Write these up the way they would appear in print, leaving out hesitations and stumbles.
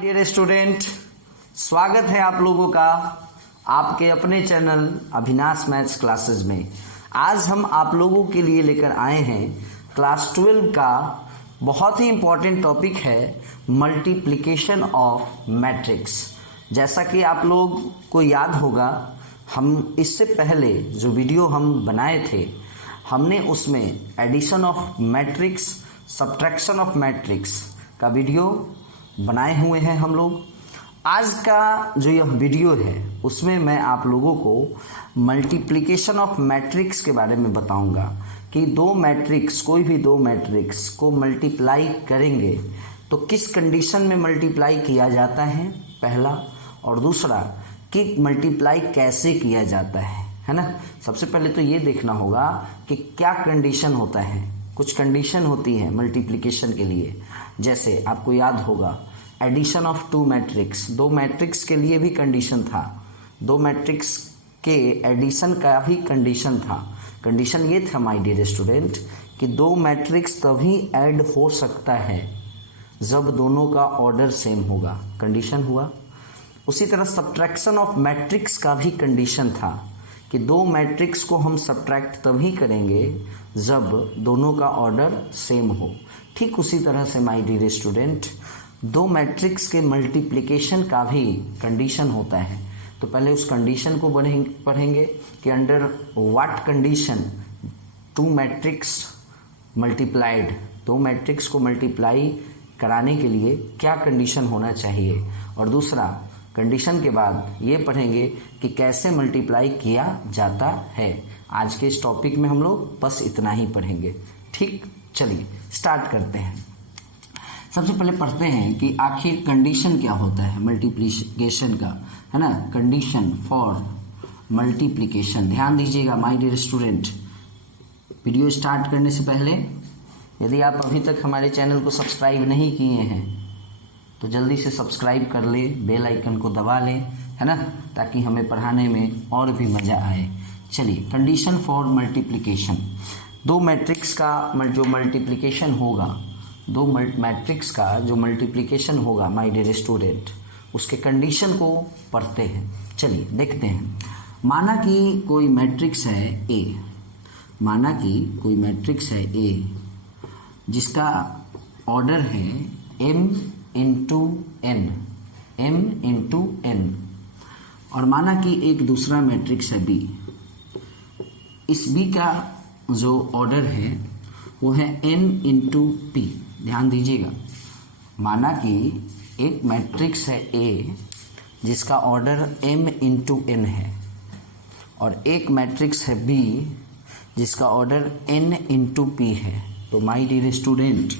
Dear student, स्वागत है आप लोगों का आपके अपने चैनल अभिनाश मैथ्स क्लासेस में। आज हम आप लोगों के लिए लेकर आए हैं क्लास 12 का बहुत ही इम्पॉर्टेंट टॉपिक है मल्टीप्लिकेशन ऑफ मैट्रिक्स। जैसा कि आप लोग को याद होगा, हम इससे पहले जो वीडियो हम बनाए थे हमने उसमें addition of matrix, subtraction of matrix का वीडियो बनाए हुए हैं हम लोग। आज का जो यह वीडियो है उसमें मैं आप लोगों को मल्टीप्लिकेशन ऑफ मैट्रिक्स के बारे में बताऊंगा कि कोई भी दो मैट्रिक्स को मल्टीप्लाई करेंगे तो किस कंडीशन में मल्टीप्लाई किया जाता है, पहला, और दूसरा कि मल्टीप्लाई कैसे किया जाता है ना। सबसे पहले तो ये देखना होगा कि क्या कंडीशन होता है। कुछ कंडीशन होती है मल्टीप्लिकेशन के लिए, जैसे आपको याद होगा एडिशन ऑफ टू मैट्रिक्स, दो मैट्रिक्स के लिए भी कंडीशन था, दो मैट्रिक्स के एडिशन का भी कंडीशन था। कंडीशन ये था माय डियर स्टूडेंट कि दो मैट्रिक्स तभी ऐड हो सकता है जब दोनों का ऑर्डर सेम होगा, कंडीशन हुआ। उसी तरह सब्ट्रैक्शन ऑफ मैट्रिक्स का भी कंडीशन था कि दो मैट्रिक्स को हम सब्ट्रैक्ट तभी करेंगे जब दोनों का ऑर्डर सेम हो। ठीक उसी तरह से माय डियर स्टूडेंट दो मैट्रिक्स के मल्टीप्लिकेशन का भी कंडीशन होता है। तो पहले उस कंडीशन को पढ़ेंगे कि under what condition two matrix multiplied, दो मैट्रिक्स को मल्टीप्लाई कराने के लिए क्या कंडीशन होना चाहिए, और दूसरा कंडीशन के बाद ये पढ़ेंगे कि कैसे मल्टीप्लाई किया जाता है। आज के इस टॉपिक में हम लोग बस इतना ही पढ़ेंगे। ठीक, चलिए स्टार्ट करते हैं। सबसे पहले पढ़ते हैं कि आखिर कंडीशन क्या होता है मल्टीप्लिकेशन का, है ना। कंडीशन फॉर मल्टीप्लिकेशन, ध्यान दीजिएगा my dear student. Video start करने से पहले यदि आप अभी तक हमारे चैनल को सब्सक्राइब नहीं किए हैं तो जल्दी से सब्सक्राइब कर ले, बेल आइकन को दबा ले, है ना, ताकि हमें पढ़ाने में और भी मज़ा आए। चलिए, कंडीशन फॉर मल्टीप्लिकेशन, दो मैट्रिक्स का जो मल्टीप्लिकेशन होगा, दो मैट्रिक्स का जो मल्टीप्लिकेशन होगा माय डियर स्टूडेंट, उसके कंडीशन को पढ़ते हैं। चलिए देखते हैं। माना कि कोई मैट्रिक्स है ए, माना कि कोई मैट्रिक्स है ए जिसका ऑर्डर है m इंटू n, और माना कि एक दूसरा मैट्रिक्स है b। इस b का जो ऑर्डर है वो है n इंटू p। ध्यान दीजिएगा, माना कि एक मैट्रिक्स है a जिसका ऑर्डर m इंटू n है, और एक मैट्रिक्स है b जिसका ऑर्डर n इंटू p है। तो माय डियर स्टूडेंट,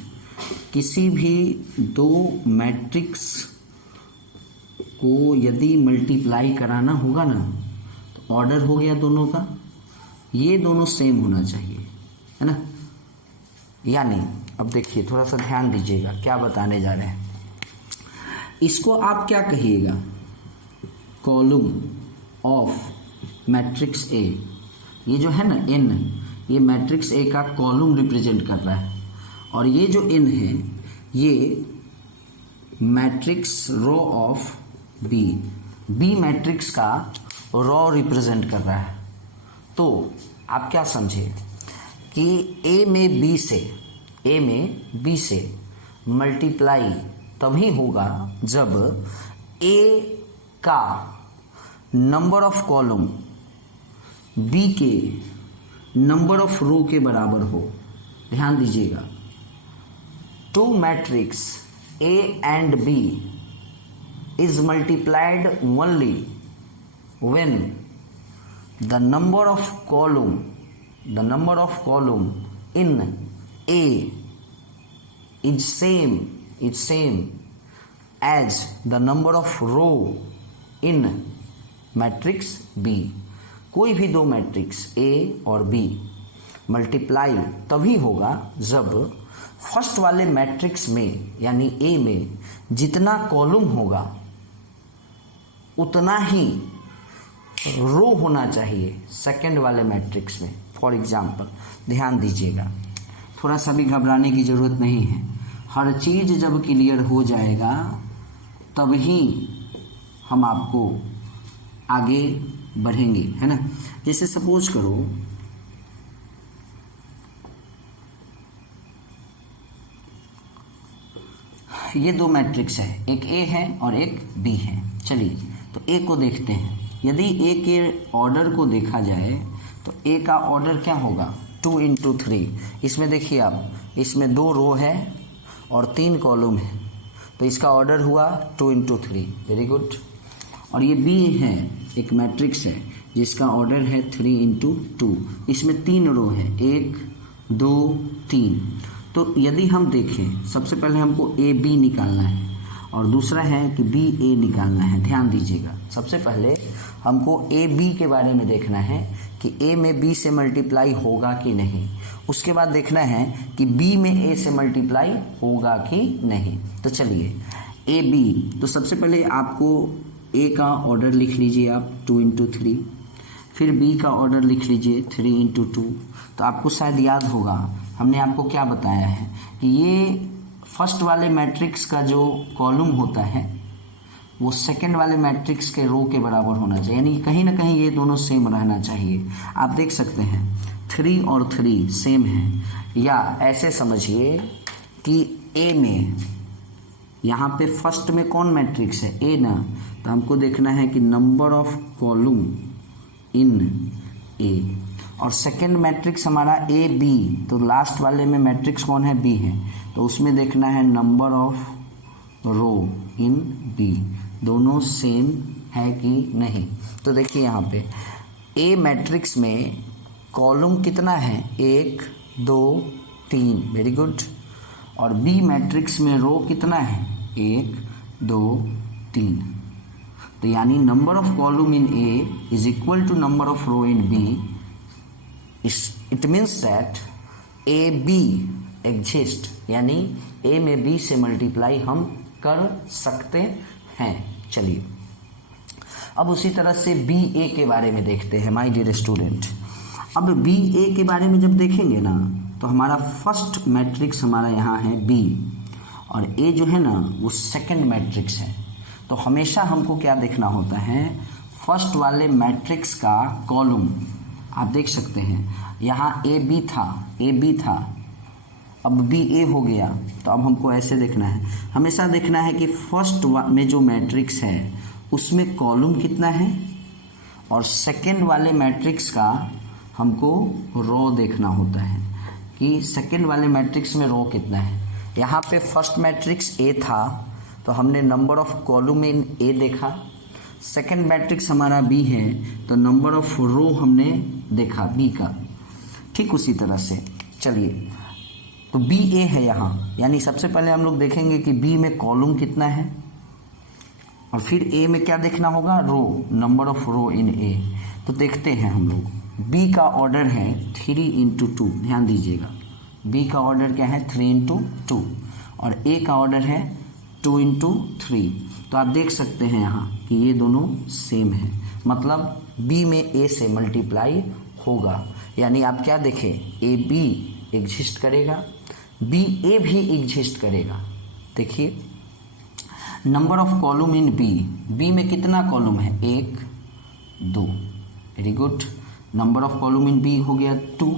किसी भी दो मैट्रिक्स को यदि मल्टीप्लाई कराना होगा ना, तो ऑर्डर हो गया दोनों का, ये दोनों सेम होना चाहिए, है ना। यानी अब देखिए, थोड़ा सा ध्यान दीजिएगा क्या बताने जा रहे हैं। इसको आप क्या कहिएगा, कॉलम ऑफ मैट्रिक्स ए। ये जो है ना n, ये मैट्रिक्स ए का कॉलम रिप्रेजेंट कर रहा है, और ये जो n है ये matrix row of B matrix का रो रिप्रेजेंट कर रहा है। तो आप क्या समझे कि ए में बी से मल्टीप्लाई तभी होगा जब ए का नंबर ऑफ कॉलम बी के नंबर ऑफ रो के बराबर हो। ध्यान दीजिएगा, two matrix A and B is multiplied only when the number of column in A is same as the number of row in matrix B। कोई भी दो matrix A और B मल्टीप्लाई तभी होगा जब फर्स्ट वाले मैट्रिक्स में यानी A में जितना कॉलम होगा उतना ही रो होना चाहिए सेकंड वाले मैट्रिक्स में। फॉर एग्जाम्पल ध्यान दीजिएगा, थोड़ा सा भी घबराने की ज़रूरत नहीं है। हर चीज़ जब क्लियर हो जाएगा तभी हम आपको आगे बढ़ेंगे, है ना। जैसे सपोज करो ये दो मैट्रिक्स है, एक ए है और एक बी है। चलिए तो ए को देखते हैं। यदि ए के ऑर्डर को देखा जाए तो ए का ऑर्डर क्या होगा, 2 × 3। इसमें देखिए आप, इसमें 2 रो है और 3 कॉलम है, तो इसका ऑर्डर हुआ 2 × 3। Very good. और ये बी है, एक मैट्रिक्स है जिसका ऑर्डर है 3 × 2। इसमें 3 रो है, 1 2 3। तो यदि हम देखें, सबसे पहले हमको ए बी निकालना है और दूसरा है कि बी ए निकालना है। ध्यान दीजिएगा, सबसे पहले हमको ए बी के बारे में देखना है कि ए में बी से मल्टीप्लाई होगा कि नहीं। उसके बाद देखना है कि बी में ए से मल्टीप्लाई होगा कि नहीं। तो चलिए ए बी, तो सबसे पहले आपको ए का ऑर्डर लिख लीजिए आप 2 × 3, फिर बी का ऑर्डर लिख लीजिए 3 × 2। तो आपको शायद याद होगा हमने आपको क्या बताया है कि ये फर्स्ट वाले मैट्रिक्स का जो कॉलम होता है वो सेकंड वाले मैट्रिक्स के रो के बराबर होना चाहिए, यानी कहीं ना कहीं ये दोनों सेम रहना चाहिए। आप देख सकते हैं 3 और 3 सेम है, या ऐसे समझिए कि ए में यहाँ पे फर्स्ट में कौन मैट्रिक्स है, ए ना, तो हमको देखना है कि नंबर ऑफ कॉलम इन ए। और सेकेंड मैट्रिक्स हमारा ए बी, तो लास्ट वाले में मैट्रिक्स कौन है, बी है, तो उसमें देखना है number of row in B, दोनों सेम है कि नहीं। तो देखिए यहाँ पे ए मैट्रिक्स में कॉलम कितना है, 1 2 3, वेरी गुड। और बी मैट्रिक्स में रो कितना है, 1 2 3। तो यानी number of column in A is equal to number of row in B. It means that A B exist, यानी ए में बी से मल्टीप्लाई हम कर सकते हैं। चलिए अब उसी तरह से बी ए के बारे में देखते हैं माय डियर स्टूडेंट। अब बी ए के बारे में जब देखेंगे ना, तो हमारा फर्स्ट मैट्रिक्स हमारा यहाँ है बी, और ए जो है ना वो सेकंड मैट्रिक्स है। तो हमेशा हमको क्या देखना होता है, फर्स्ट वाले मैट्रिक्स का कॉलम। आप देख सकते हैं यहाँ ए बी था, अब बी ए हो गया, तो अब हमको ऐसे देखना है, हमेशा देखना है कि फर्स्ट में जो मैट्रिक्स है उसमें कॉलम कितना है, और सेकंड वाले मैट्रिक्स का हमको रो देखना होता है कि सेकंड वाले मैट्रिक्स में रो कितना है। यहाँ पे फर्स्ट मैट्रिक्स ए था, तो हमने नंबर ऑफ कॉलम इन ए देखा। सेकंड मैट्रिक्स हमारा बी है, तो नंबर ऑफ रो हमने देखा बी का। ठीक उसी तरह से चलिए, तो बी ए है यहाँ, यानी सबसे पहले हम लोग देखेंगे कि बी में कॉलम कितना है, और फिर ए में क्या देखना होगा, रो, नंबर ऑफ रो इन ए। तो देखते हैं हम लोग, बी का ऑर्डर है 3 × 2। ध्यान दीजिएगा, बी का ऑर्डर क्या है, 3 × 2, और ए का ऑर्डर है 2 × 3। तो आप देख सकते हैं यहाँ कि ये दोनों सेम है, मतलब बी में ए से मल्टीप्लाई होगा। यानी आप क्या देखें, ए बी एग्जिस्ट करेगा, बी ए भी एग्जिस्ट करेगा। देखिए number of column in B, B में कितना कॉलम है, 1 2, very good. Number of column in B हो गया 2।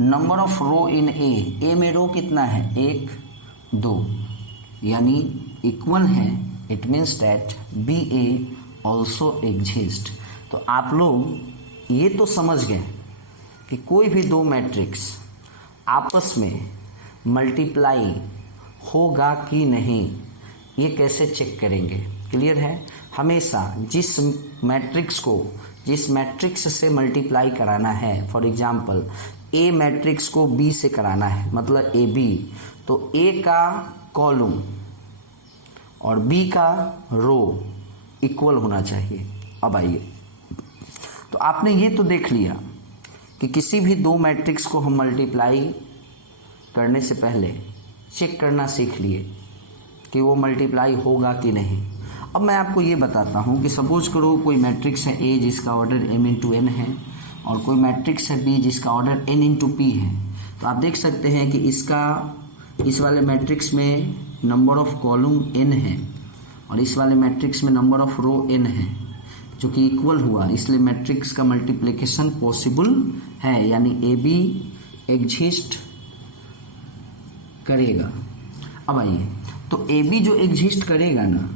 नंबर ऑफ रो इन ए, ए में रो कितना है, 1 2, यानी इक्वल है। It means that B A also exist. तो आप लोग ये तो समझ गए कि कोई भी दो मैट्रिक्स आपस में मल्टीप्लाई होगा कि नहीं, ये कैसे चेक करेंगे, क्लियर है। हमेशा जिस मैट्रिक्स से मल्टीप्लाई कराना है, फॉर एग्जांपल ए मैट्रिक्स को बी से कराना है, मतलब ए बी, तो ए का कॉलम और बी का रो इक्वल होना चाहिए। अब आइए, तो आपने ये तो देख लिया कि किसी भी दो मैट्रिक्स को हम मल्टीप्लाई करने से पहले चेक करना सीख लिए कि वो मल्टीप्लाई होगा कि नहीं। अब मैं आपको ये बताता हूँ कि सपोज करो कोई मैट्रिक्स है ए जिसका ऑर्डर m × n है, और कोई मैट्रिक्स है बी जिसका ऑर्डर n × p है। तो आप देख सकते हैं कि इस वाले मैट्रिक्स में नंबर ऑफ कॉलम n है और इस वाले मैट्रिक्स में नंबर ऑफ रो n है जो कि इक्वल हुआ, इसलिए मैट्रिक्स का मल्टीप्लिकेशन पॉसिबल है, यानी ए बी एग्जिस्ट करेगा। अब आइए, तो ए बी जो एग्जिस्ट करेगा ना,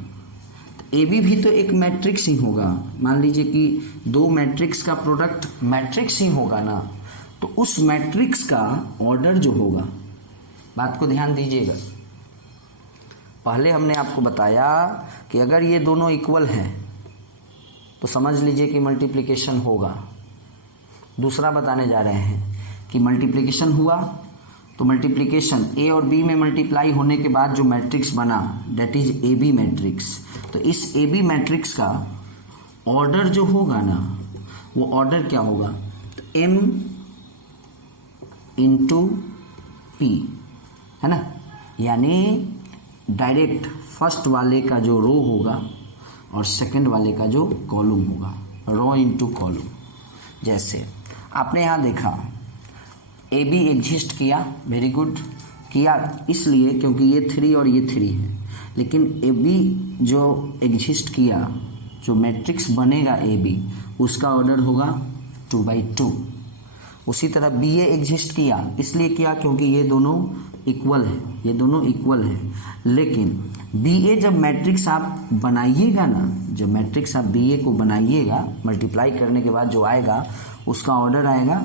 ए बी भी तो एक मैट्रिक्स ही होगा। मान लीजिए कि दो मैट्रिक्स का प्रोडक्ट मैट्रिक्स ही होगा ना, तो उस मैट्रिक्स का ऑर्डर जो होगा, बात को ध्यान दीजिएगा, पहले हमने आपको बताया कि अगर ये दोनों इक्वल हैं तो समझ लीजिए कि मल्टीप्लिकेशन होगा। दूसरा बताने जा रहे हैं कि मल्टीप्लिकेशन हुआ तो मल्टीप्लिकेशन ए और बी में मल्टीप्लाई होने के बाद जो मैट्रिक्स बना that is A B matrix. तो इस ए बी मैट्रिक्स का ऑर्डर जो होगा ना, वो ऑर्डर क्या होगा, एम इंटू पी, है ना, यानी डायरेक्ट फर्स्ट वाले का जो रो होगा और सेकंड वाले का जो कॉलम होगा, रो इंटू कॉलम। जैसे आपने यहाँ देखा ए बी एग्जिस्ट किया, वेरी गुड, किया इसलिए क्योंकि ये 3 और ये 3 है, लेकिन ए बी जो एग्जिस्ट किया, जो मैट्रिक्स बनेगा ए बी, उसका ऑर्डर होगा 2/2। उसी तरह बी ए एग्जिस्ट किया, इसलिए किया क्योंकि ये दोनों इक्वल है, ये दोनों इक्वल है, लेकिन बी ए जब मैट्रिक्स आप बनाइएगा ना, जब मैट्रिक्स आप बी ए को बनाइएगा, मल्टीप्लाई करने के बाद जो आएगा उसका ऑर्डर आएगा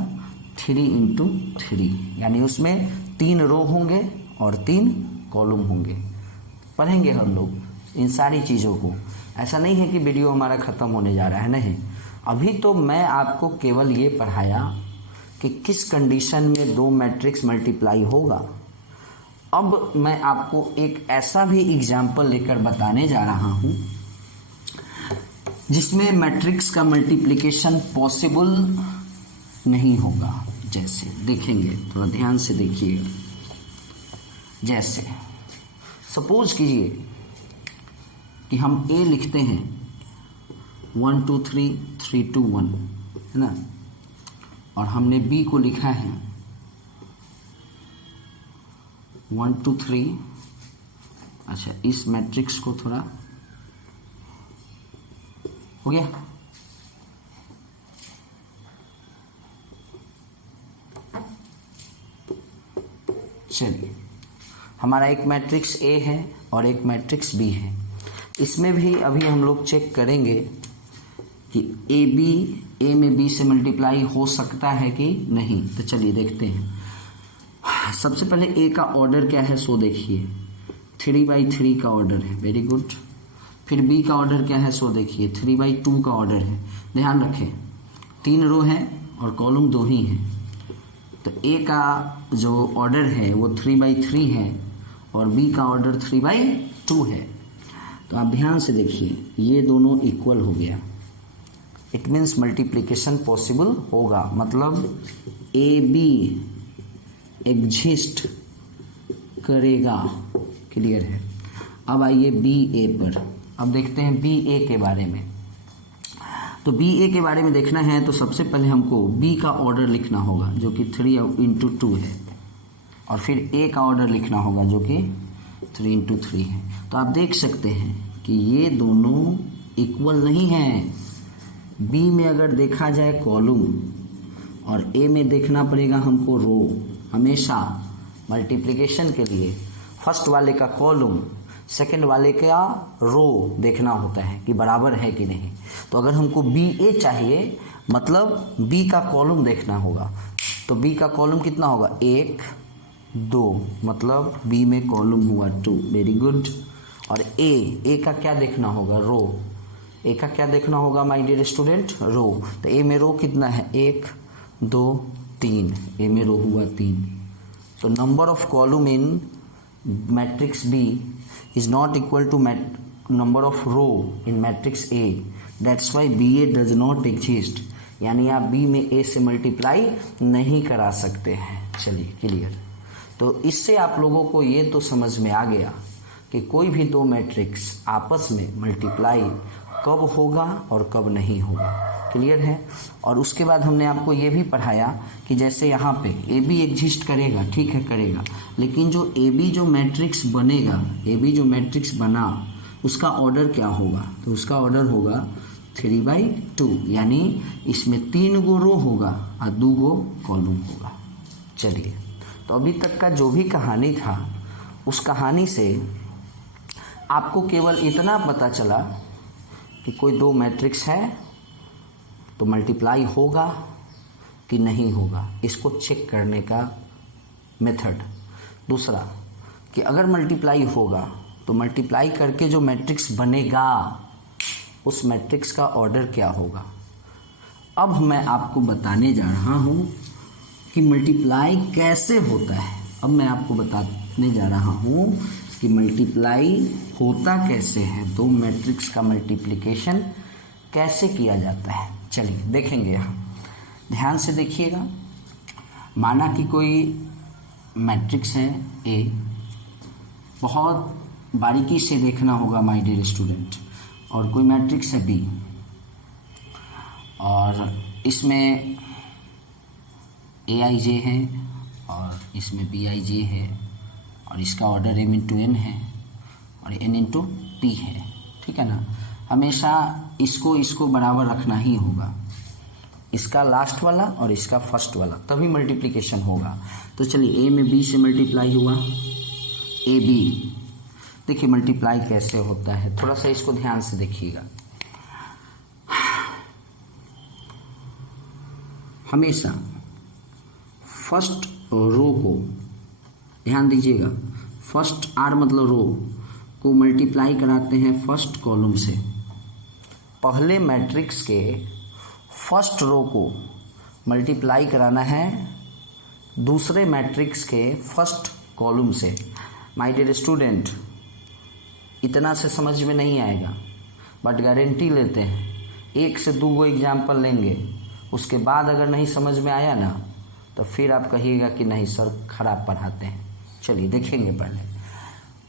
3×3, यानी उसमें 3 रो होंगे और 3 कॉलम होंगे। पढ़ेंगे हम लोग इन सारी चीज़ों को, ऐसा नहीं है कि वीडियो हमारा ख़त्म होने जा रहा है, नहीं, अभी तो मैं आपको केवल ये पढ़ाया कि किस कंडीशन में दो मैट्रिक्स मल्टीप्लाई होगा। अब मैं आपको एक ऐसा भी एग्जाम्पल लेकर बताने जा रहा हूँ जिसमें मैट्रिक्स का मल्टीप्लिकेशन पॉसिबल नहीं होगा। जैसे देखेंगे, थोड़ा ध्यान से देखिएगा। जैसे सपोज कीजिए कि हम ए लिखते हैं 1 2 3 3 2 1, है ना, और हमने बी को लिखा है 1 2 3। अच्छा, इस मैट्रिक्स को थोड़ा हो गया, चलिए, हमारा एक मैट्रिक्स ए है और एक मैट्रिक्स बी है। इसमें भी अभी हम लोग चेक करेंगे कि ए बी ए में बी से मल्टीप्लाई हो सकता है कि नहीं। तो चलिए देखते हैं। सबसे पहले ए का ऑर्डर क्या है सो देखिए, 3/3 का ऑर्डर है, वेरी गुड। फिर बी का ऑर्डर क्या है सो देखिए, 3/2 का ऑर्डर है। ध्यान रखें 3 रो है और कॉलम 2 ही है, तो ए का जो ऑर्डर है वो 3/3 है और बी का ऑर्डर 3/2 है। तो आप ध्यान से देखिए, ये दोनों इक्वल हो गया, इट मीन्स मल्टीप्लिकेशन पॉसिबल होगा, मतलब ए बी एग्जिस्ट करेगा। क्लियर है। अब आइए बी ए पर, अब देखते हैं बी ए के बारे में। तो बी ए के बारे में देखना है तो सबसे पहले हमको बी का ऑर्डर लिखना होगा जो कि 3×2 है, और फिर ए का ऑर्डर लिखना होगा जो कि 3×3 है। तो आप देख सकते हैं कि ये दोनों इक्वल नहीं हैं। बी में अगर देखा जाए कॉलम और ए में देखना पड़ेगा हमको रो। हमेशा मल्टीप्लिकेशन के लिए फर्स्ट वाले का कॉलम सेकंड वाले का रो देखना होता है कि बराबर है कि नहीं। तो अगर हमको बी ए चाहिए मतलब बी का कॉलम देखना होगा, तो बी का कॉलम कितना होगा 1 2, मतलब बी में कॉलम हुआ 2, वेरी गुड। और ए का क्या देखना होगा, रो। ए का क्या देखना होगा माय डियर स्टूडेंट, रो। तो ए में रो कितना है 1 2 3, ए में रो हुआ 3। तो number of column in matrix B is not equal to number of row in matrix A. That's why BA does not exist. यानी आप B में A से मल्टीप्लाई नहीं करा सकते हैं। चलिए क्लियर। तो इससे आप लोगों को ये तो समझ में आ गया कि कोई भी दो मैट्रिक्स आपस में मल्टीप्लाई कब होगा और कब नहीं होगा। क्लियर है। और उसके बाद हमने आपको ये भी पढ़ाया कि जैसे यहाँ पे ए बी एग्जिस्ट करेगा, ठीक है करेगा, लेकिन जो ए बी जो मैट्रिक्स बनेगा, ए बी जो मैट्रिक्स बना उसका ऑर्डर क्या होगा? तो उसका ऑर्डर होगा 3/2, यानी इसमें 3 गो रो होगा और 2 गो कॉलम होगा। चलिए, तो अभी तक का जो भी कहानी था उस कहानी से आपको केवल इतना पता चला कि कोई 2 मैट्रिक्स है तो मल्टीप्लाई होगा कि नहीं होगा, इसको चेक करने का मेथड। दूसरा कि अगर मल्टीप्लाई होगा तो मल्टीप्लाई करके जो मैट्रिक्स बनेगा उस मैट्रिक्स का ऑर्डर क्या होगा। अब मैं आपको बताने जा रहा हूँ कि मल्टीप्लाई कैसे होता है। अब मैं आपको बताने जा रहा हूँ कि मल्टीप्लाई होता कैसे है, 2 मैट्रिक्स का मल्टीप्लिकेशन कैसे किया जाता है। चलिए देखेंगे, यहाँ ध्यान से देखिएगा। माना कि कोई मैट्रिक्स है ए, बहुत बारीकी से देखना होगा माय डियर स्टूडेंट, और कोई मैट्रिक्स है बी, और इसमें ए आई जे है और इसमें बी आई जे है, और इसका ऑर्डर m इंटू n है और n इंटू पी है, ठीक है ना। हमेशा इसको बराबर रखना ही होगा, इसका लास्ट वाला और इसका फर्स्ट वाला, तभी मल्टीप्लिकेशन होगा। तो चलिए, a में b से मल्टीप्लाई हुआ, ए बी। देखिए मल्टीप्लाई कैसे होता है, थोड़ा सा इसको ध्यान से देखिएगा। हमेशा फर्स्ट रो को ध्यान दीजिएगा, फर्स्ट आर मतलब रो को मल्टीप्लाई कराते हैं फर्स्ट कॉलम से। पहले मैट्रिक्स के फर्स्ट रो को मल्टीप्लाई कराना है दूसरे मैट्रिक्स के फर्स्ट कॉलम से। माय डियर स्टूडेंट, इतना से समझ में नहीं आएगा, बट गारंटी लेते हैं 1 से 2 गो एग्जाम्पल लेंगे, उसके बाद अगर नहीं समझ में आया ना तो फिर आप कहिएगा कि नहीं सर खराब पढ़ाते हैं। चलिए देखेंगे पहले।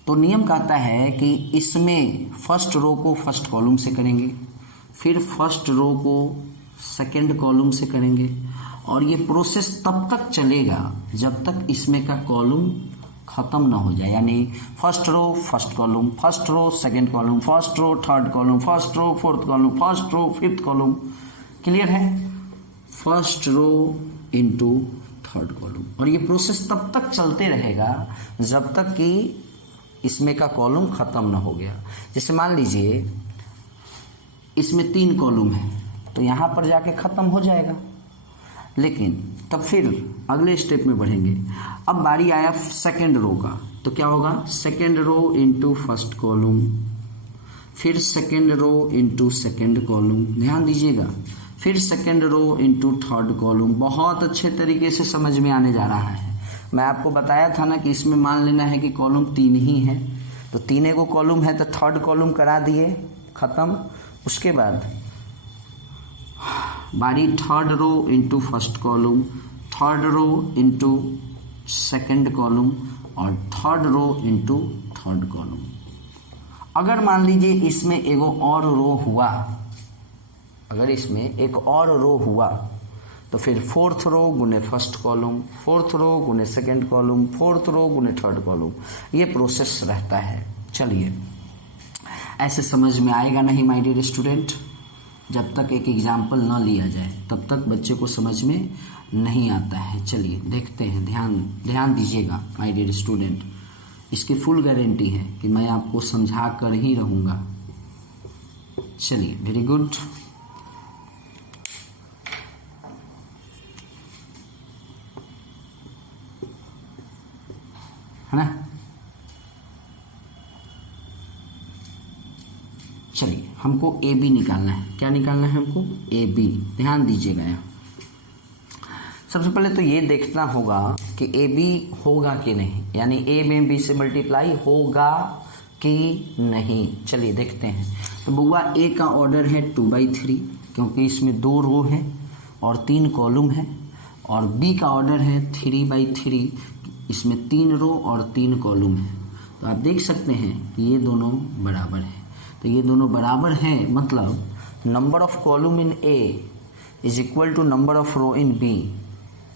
तो नियम कहता है कि इसमें फर्स्ट रो को फर्स्ट कॉलम से करेंगे, फिर फर्स्ट रो को सेकंड कॉलम से करेंगे, और ये प्रोसेस तब तक चलेगा जब तक इसमें का कॉलम ख़त्म ना हो जाए। यानी first row first column, first row second column, first row third column, first row fourth column, first row fifth column. Clear है? First row into third column, और ये प्रोसेस तब तक चलते रहेगा जब तक कि इसमें का कॉलम ख़त्म ना हो गया। जैसे मान लीजिए इसमें 3 कॉलम है तो यहाँ पर जाके ख़त्म हो जाएगा, लेकिन तब फिर अगले स्टेप में बढ़ेंगे। अब बारी आया सेकेंड रो का, तो क्या होगा? Second row into first column, फिर second row into second column, ध्यान दीजिएगा, फिर second row into third column. बहुत अच्छे तरीके से समझ में आने जा रहा है। मैं आपको बताया था ना कि इसमें मान लेना है कि कॉलम 3 ही है, तो 3 को कॉलम है तो थर्ड कॉलम करा दिए, ख़त्म। उसके बाद बारी third row into first column, third row into second column, और third row into third column. अगर मान लीजिए इसमें एगो और रो हुआ, अगर इसमें एक और रो हुआ तो फिर फोर्थ रो गुने फर्स्ट कॉलम, फोर्थ रो गुने सेकेंड कॉलम, फोर्थ रो गुने थर्ड कॉलम, ये प्रोसेस रहता है। चलिए, ऐसे समझ में आएगा नहीं माय डियर स्टूडेंट, जब तक एक एग्जाम्पल न लिया जाए तब तक बच्चे को समझ में नहीं आता है। चलिए देखते हैं, ध्यान दीजिएगा माय डियर स्टूडेंट, इसकी फुल गारंटी है कि मैं आपको समझा कर ही रहूँगा। चलिए, वेरी गुड। है ना? चलिए, हमको ए बी निकालना है। क्या निकालना है हमको? A B. ध्यान दीजिएगा, यहाँ सबसे पहले तो ये देखना होगा कि ए बी होगा कि नहीं, यानी ए में बी से मल्टीप्लाई होगा कि नहीं। चलिए देखते हैं। तो बुआ ए का ऑर्डर है 2/3, क्योंकि इसमें 2 रो है और 3 कॉलम है, और बी का ऑर्डर है 3/3, इसमें 3 रो और 3 कॉलम है। तो आप देख सकते हैं कि ये दोनों बराबर है। तो ये दोनों बराबर हैं, मतलब number of column in A is equal to number of row in B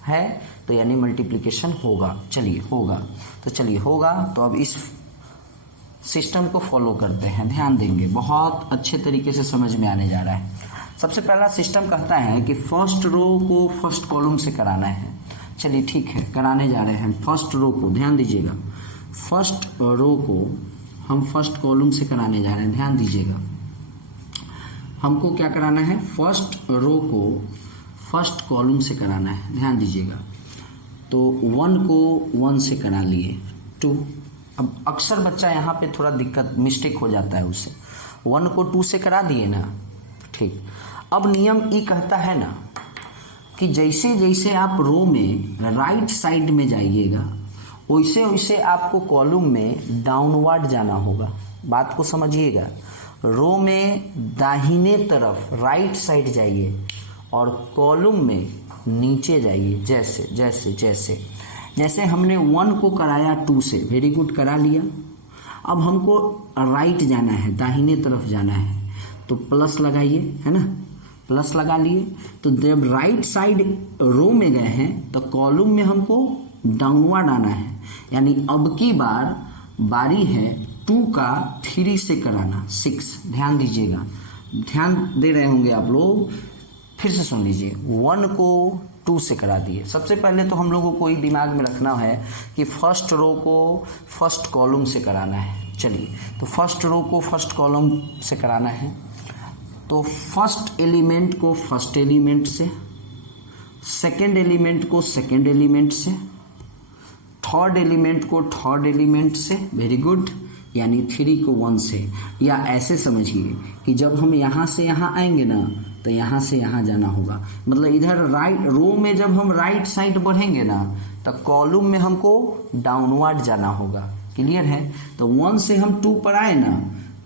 है, तो यानी मल्टीप्लिकेशन होगा। चलिए होगा, तो चलिए होगा। तो अब इस सिस्टम को फॉलो करते हैं, ध्यान देंगे, बहुत अच्छे तरीके से समझ में आने जा रहा है। सबसे पहला सिस्टम कहता है कि फर्स्ट रो को फर्स्ट कॉलम से कराना है। चलिए ठीक है, कराने जा रहे हैं। फर्स्ट रो को ध्यान दीजिएगा, फर्स्ट रो को हम फर्स्ट कॉलम से कराने जा रहे हैं, ध्यान दीजिएगा। हमको क्या कराना है, फर्स्ट रो को फर्स्ट कॉलम से कराना है, ध्यान दीजिएगा। तो 1 को 1 से करा लिए, 2। अब अक्सर बच्चा यहाँ पे थोड़ा दिक्कत मिस्टेक हो जाता है उससे, 1 को 2 से करा दिए ना, ठीक। अब नियम ई कहता है ना कि जैसे जैसे आप रो में राइट साइड में जाइएगा वैसे वैसे आपको कॉलम में डाउनवर्ड जाना होगा। बात को समझिएगा, रो में दाहिने तरफ राइट साइड जाइए और कॉलम में नीचे जाइए, जैसे जैसे जैसे जैसे हमने 1 को कराया 2 से, वेरी गुड, करा लिया। अब हमको राइट जाना है, दाहिने तरफ जाना है, तो प्लस लगाइए, है ना, प्लस लगा लिए। तो जब राइट साइड रो में गए हैं तो कॉलम में हमको डाउनवर्ड आना है, यानी अब की बार बारी है 2 का 3 से कराना, 6। ध्यान दीजिएगा, ध्यान दे रहे होंगे आप लोग, फिर से सुन लीजिए। 1 को 2 से करा दिए। सबसे पहले तो हम लोगों को ये दिमाग में रखना है कि फर्स्ट रो को फर्स्ट कॉलम से कराना है। चलिए, तो फर्स्ट रो को फर्स्ट कॉलम से कराना है, तो फर्स्ट एलिमेंट को फर्स्ट एलिमेंट से, सेकंड एलिमेंट को सेकंड एलिमेंट से, थर्ड एलिमेंट को थर्ड एलिमेंट से, वेरी गुड, यानी 3 को 1 से। या ऐसे समझिए कि जब हम यहाँ से यहाँ आएंगे ना तो यहाँ से यहाँ जाना होगा, मतलब इधर राइट रो में जब हम राइट साइड बढ़ेंगे ना तो कॉलम में हमको डाउनवर्ड जाना होगा। क्लियर है? तो 1 से हम 2 पर आए ना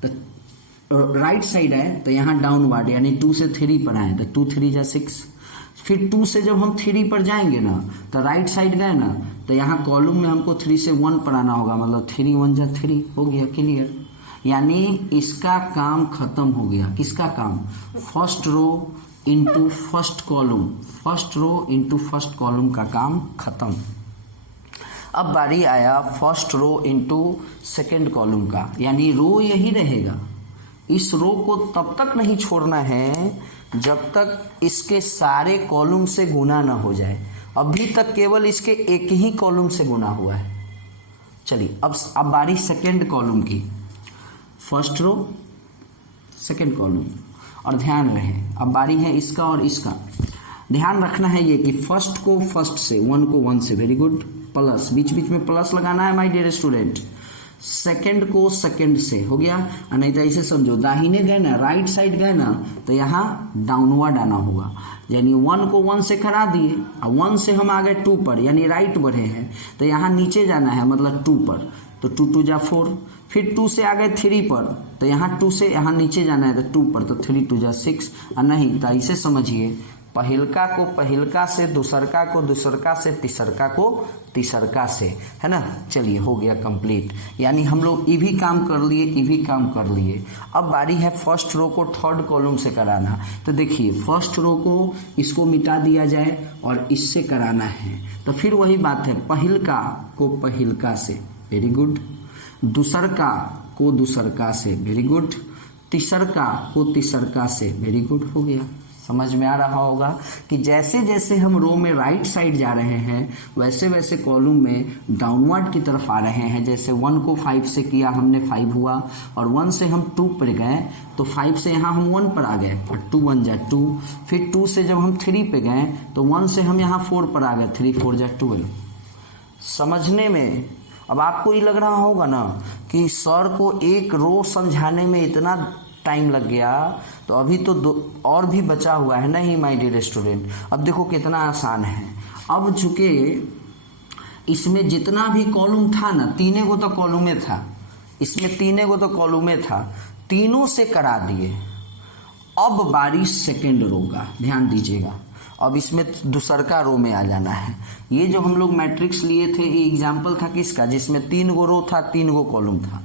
तो राइट साइड आए तो यहाँ डाउनवर्ड, यानी 2 से 3 पर आए तो 2 3 जा 6। फिर 2 से जब हम 3 पर जाएंगे ना तो राइट साइड गए ना तो यहाँ कॉलम में हमको 3 से 1 पर आना होगा, मतलब 3 1 जा 3 हो गया। क्लियर? यानी इसका काम खत्म हो गया। किसका काम? First row into first column, first row into first column का काम खत्म। अब बारी आया first row into second column का, यानी रो यही रहेगा। इस रो को तब तक नहीं छोड़ना है जब तक इसके सारे कॉलम से गुना ना हो जाए। अभी तक केवल इसके एक ही कॉलम से गुना हुआ है। चलिए, अब बारी सेकेंड कॉलम की, फर्स्ट रो सेकेंड कॉलम, और ध्यान रहे अब बारी है इसका और इसका। ध्यान रखना है ये कि फर्स्ट को फर्स्ट से, 1 को 1 से, वेरी गुड, प्लस, बीच बीच में प्लस लगाना है माय डियर स्टूडेंट। सेकंड को सेकंड से हो गया, नहीं तो ऐसे समझो, दाहिने गए ना, राइट साइड गए ना तो यहाँ डाउनवर्ड आना होगा, यानी 1 को 1 से करा दिए और 1 से हम आ गए 2 पर, यानी राइट बढ़े हैं तो यहाँ नीचे जाना है, मतलब 2 पर, तो 2 2 जा 4। फिर 2 से आ गए 3 पर तो यहाँ 2 से यहाँ नीचे जाना है तो 2 पर, तो 3 2 जा 6। और नहीं तो ऐसे समझिए, पहिलका को पहिलका से, दूसरका को दूसरका से, तीसरका को तीसरका से, है ना। चलिए, हो गया कंप्लीट, यानी हम लोग ये भी काम कर लिए, ये भी काम कर लिए। अब बारी है फर्स्ट रो को थर्ड कॉलम से कराना। तो देखिए, फर्स्ट रो को इसको मिटा दिया जाए और इससे कराना है, तो फिर वही बात है, पहिलका को पहिलका से, वेरी गुड, दूसरका को दूसरका से, वेरी गुड, तीसरका को तीसरका से, वेरी गुड, हो गया। समझ में आ रहा होगा कि जैसे जैसे हम रो में राइट साइड जा रहे हैं वैसे वैसे कॉलम में डाउनवर्ड की तरफ आ रहे हैं। जैसे 1 को 5 से किया हमने, 5 हुआ, और 1 से हम 2 पर गए तो 5 से यहाँ हम 1 पर आ गए और 2 1 जा 2। फिर 2 से जब हम 3 पे गए तो 1 से हम यहाँ 4 पर आ गए, 3 4 जा 12। समझने में अब आपको ये लग रहा होगा ना कि सर को एक रो समझाने में इतना टाइम लग गया, तो अभी तो और भी बचा हुआ है। नहीं माय डियर स्टूडेंट, अब देखो कितना आसान है। अब चूंकि इसमें जितना भी कॉलम था ना, 3 को तो कॉलम था, इसमें 3 को तो कॉलम था, तीनों से करा दिए। अब बारी सेकेंड रो का, ध्यान दीजिएगा, अब इसमें दूसरका रो में आ जाना है। ये जो हम लोग मैट्रिक्स लिए थे, ये एग्जाम्पल था किसका, जिसमें 3 गो रो था, 3 गो कॉलम था।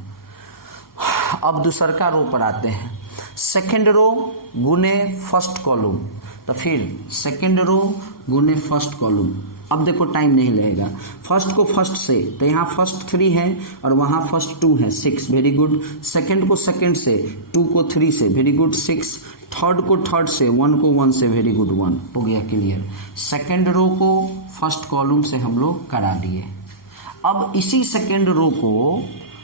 अब दूसरका रो पर आते हैं, सेकेंड रो गुने फर्स्ट कॉलम, तो फिर सेकेंड रो गुने फर्स्ट कॉलम। अब देखो टाइम नहीं लगेगा, फर्स्ट को फर्स्ट से, तो यहाँ फर्स्ट 3 है और वहाँ फर्स्ट 2 है 6, वेरी गुड। सेकंड को सेकंड से, 2 को 3 से, वेरी गुड 6। थर्ड को थर्ड से, 1 को 1 से, वेरी गुड 1 हो गया क्लियर। सेकंड रो को फर्स्ट कॉलम से हम लोग करा दिए। अब इसी सेकंड रो को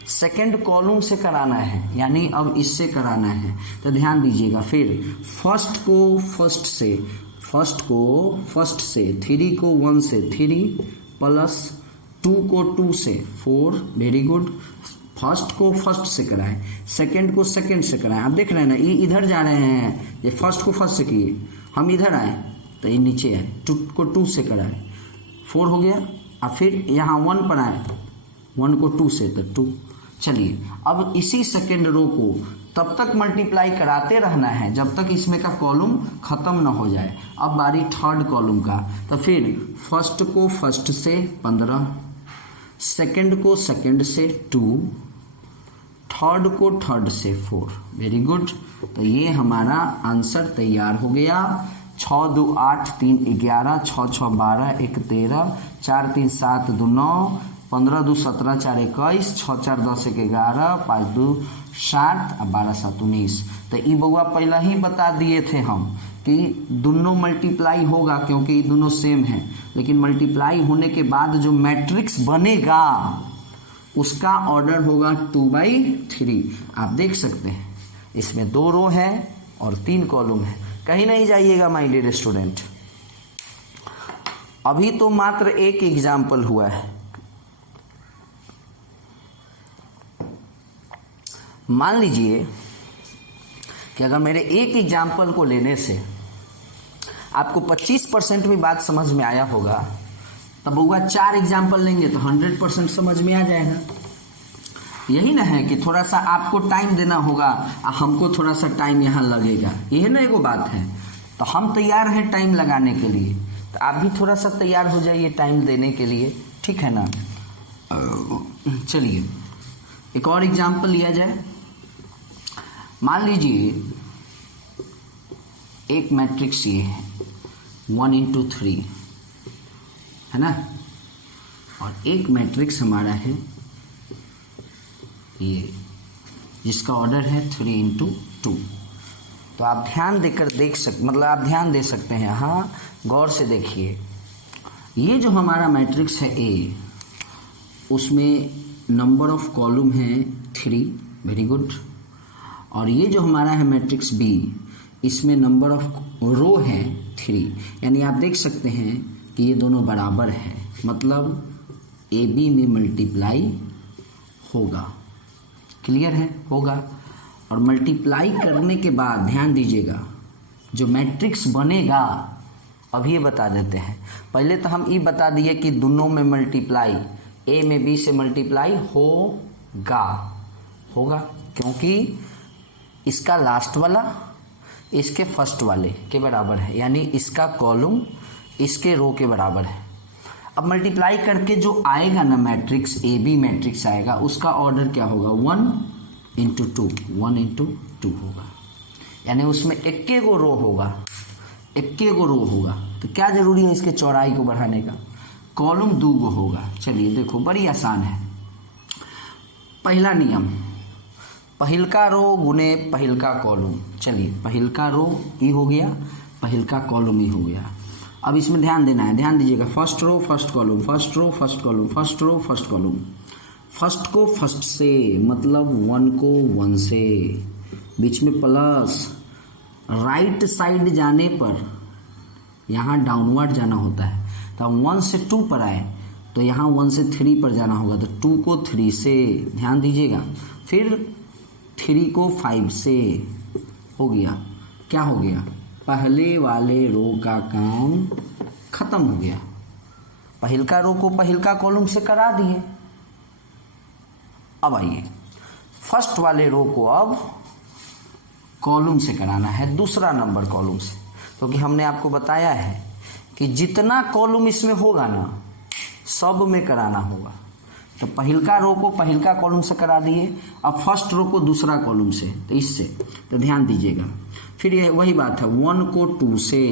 सेकंड कॉलम से कराना है, यानी अब इससे कराना है। तो ध्यान दीजिएगा, फिर फर्स्ट को फर्स्ट से, फर्स्ट को फर्स्ट से, 3 को 1 से 3 प्लस 2 को 2 से 4, वेरी गुड। फर्स्ट को फर्स्ट से कराएं, सेकंड को सेकंड से कराएं। आप देख रहे हैं ना, ये इधर जा रहे हैं, ये फर्स्ट को फर्स्ट से किए, हम इधर आए तो ये नीचे आए, 2 को 2 से कराएं, 4 हो गया। अब फिर यहाँ 1 पर आए, 1 को 2 से तो 2। चलिए अब इसी सेकंड रो को तब तक मल्टीप्लाई कराते रहना है जब तक इसमें का कॉलम खत्म ना हो जाए। अब बारी थर्ड कॉलम का, तो फिर फर्स्ट को फर्स्ट से 15, सेकंड को सेकंड से 2, थर्ड को थर्ड से 4, वेरी गुड। तो ये हमारा आंसर तैयार हो गया। 6 2 8 3 11, 6 6 12, 1 13, 4 3 7 2 9, 15 2 17, 4 21, 6 4 10 1 11, 5 2 7 और 12 7 19। तो ये बउआ पहला ही बता दिए थे हम कि दोनों मल्टीप्लाई होगा क्योंकि ये दोनों सेम है, लेकिन मल्टीप्लाई होने के बाद जो मैट्रिक्स बनेगा उसका ऑर्डर होगा 2/3। आप देख सकते हैं इसमें 2 रो है और 3 कॉलम है। कहीं नहीं जाइएगा माय डियर स्टूडेंट, अभी तो मात्र एक एग्जाम्पल हुआ है। मान लीजिए कि अगर मेरे एक एग्जाम्पल को लेने से आपको 25% भी बात समझ में आया होगा, तब बउआ 4 एग्जाम्पल लेंगे तो 100% समझ में आ जाएगा। यही ना है कि थोड़ा सा आपको टाइम देना होगा और हमको थोड़ा सा टाइम यहाँ लगेगा, यही ना एगो बात है। तो हम तैयार हैं टाइम लगाने के लिए, तो आप भी थोड़ा सा तैयार हो जाइए टाइम देने के लिए, ठीक है ना। चलिए एक और एग्जाम्पल लिया जाए। मान लीजिए एक मैट्रिक्स ये है 1 into 3 है ना, और एक मैट्रिक्स हमारा है ये जिसका ऑर्डर है 3 into 2। तो आप ध्यान देकर आप ध्यान दे सकते हैं, हाँ गौर से देखिए। ये जो हमारा मैट्रिक्स है ए, उसमें नंबर ऑफ कॉलम है 3, वेरी गुड। और ये जो हमारा है मैट्रिक्स बी, इसमें नंबर ऑफ रो है 3, यानी आप देख सकते हैं कि ये दोनों बराबर है, मतलब ए बी में मल्टीप्लाई होगा, क्लियर है, होगा। और मल्टीप्लाई करने के बाद ध्यान दीजिएगा जो मैट्रिक्स बनेगा, अब ये बता देते हैं। पहले तो हम ये बता दिए कि दोनों में मल्टीप्लाई, ए में बी से मल्टीप्लाई होगा, क्योंकि इसका लास्ट वाला इसके फर्स्ट वाले के बराबर है, यानी इसका कॉलम इसके रो के बराबर है। अब मल्टीप्लाई करके जो आएगा ना मैट्रिक्स, ए बी मैट्रिक्स आएगा, उसका ऑर्डर क्या होगा 1 into 2, 1 into 2 होगा, यानी उसमें इक्के गो रो होगा। तो क्या जरूरी है इसके चौड़ाई को बढ़ाने का, कॉलम 2 गो होगा। चलिए देखो बड़ी आसान है। पहला नियम, पहिलका रो गुने पहिलका कॉलम। चलिए पहिलका रो ई हो गया, पहिलका कॉलम ई हो गया। अब इसमें ध्यान देना है, ध्यान दीजिएगा, first row first column, first row first column, first row first column. First को फर्स्ट से मतलब 1 को 1 से, बीच में प्लस, राइट साइड जाने पर यहाँ डाउनवर्ड जाना होता है, तो 1 से 2 पर आए तो यहाँ 1 से 3 पर जाना होगा, तो 2 को 3 से, ध्यान दीजिएगा। फिर 3 को 5 से, हो गया, क्या हो गया, पहले वाले रो का काम खत्म हो गया। पहिलका रो को पहिलका कॉलम से करा दिए। अब आइए फर्स्ट वाले रो को अब कॉलम से कराना है, दूसरा नंबर कॉलम से, क्योंकि हमने आपको बताया है कि जितना कॉलम इसमें होगा ना सब में कराना होगा। तो पहिलका रो को पहिलका कॉलम से करा दिए, अब फर्स्ट रो को दूसरा कॉलम से, तो इससे, तो ध्यान दीजिएगा फिर ये वही बात है, 1 को 2 से,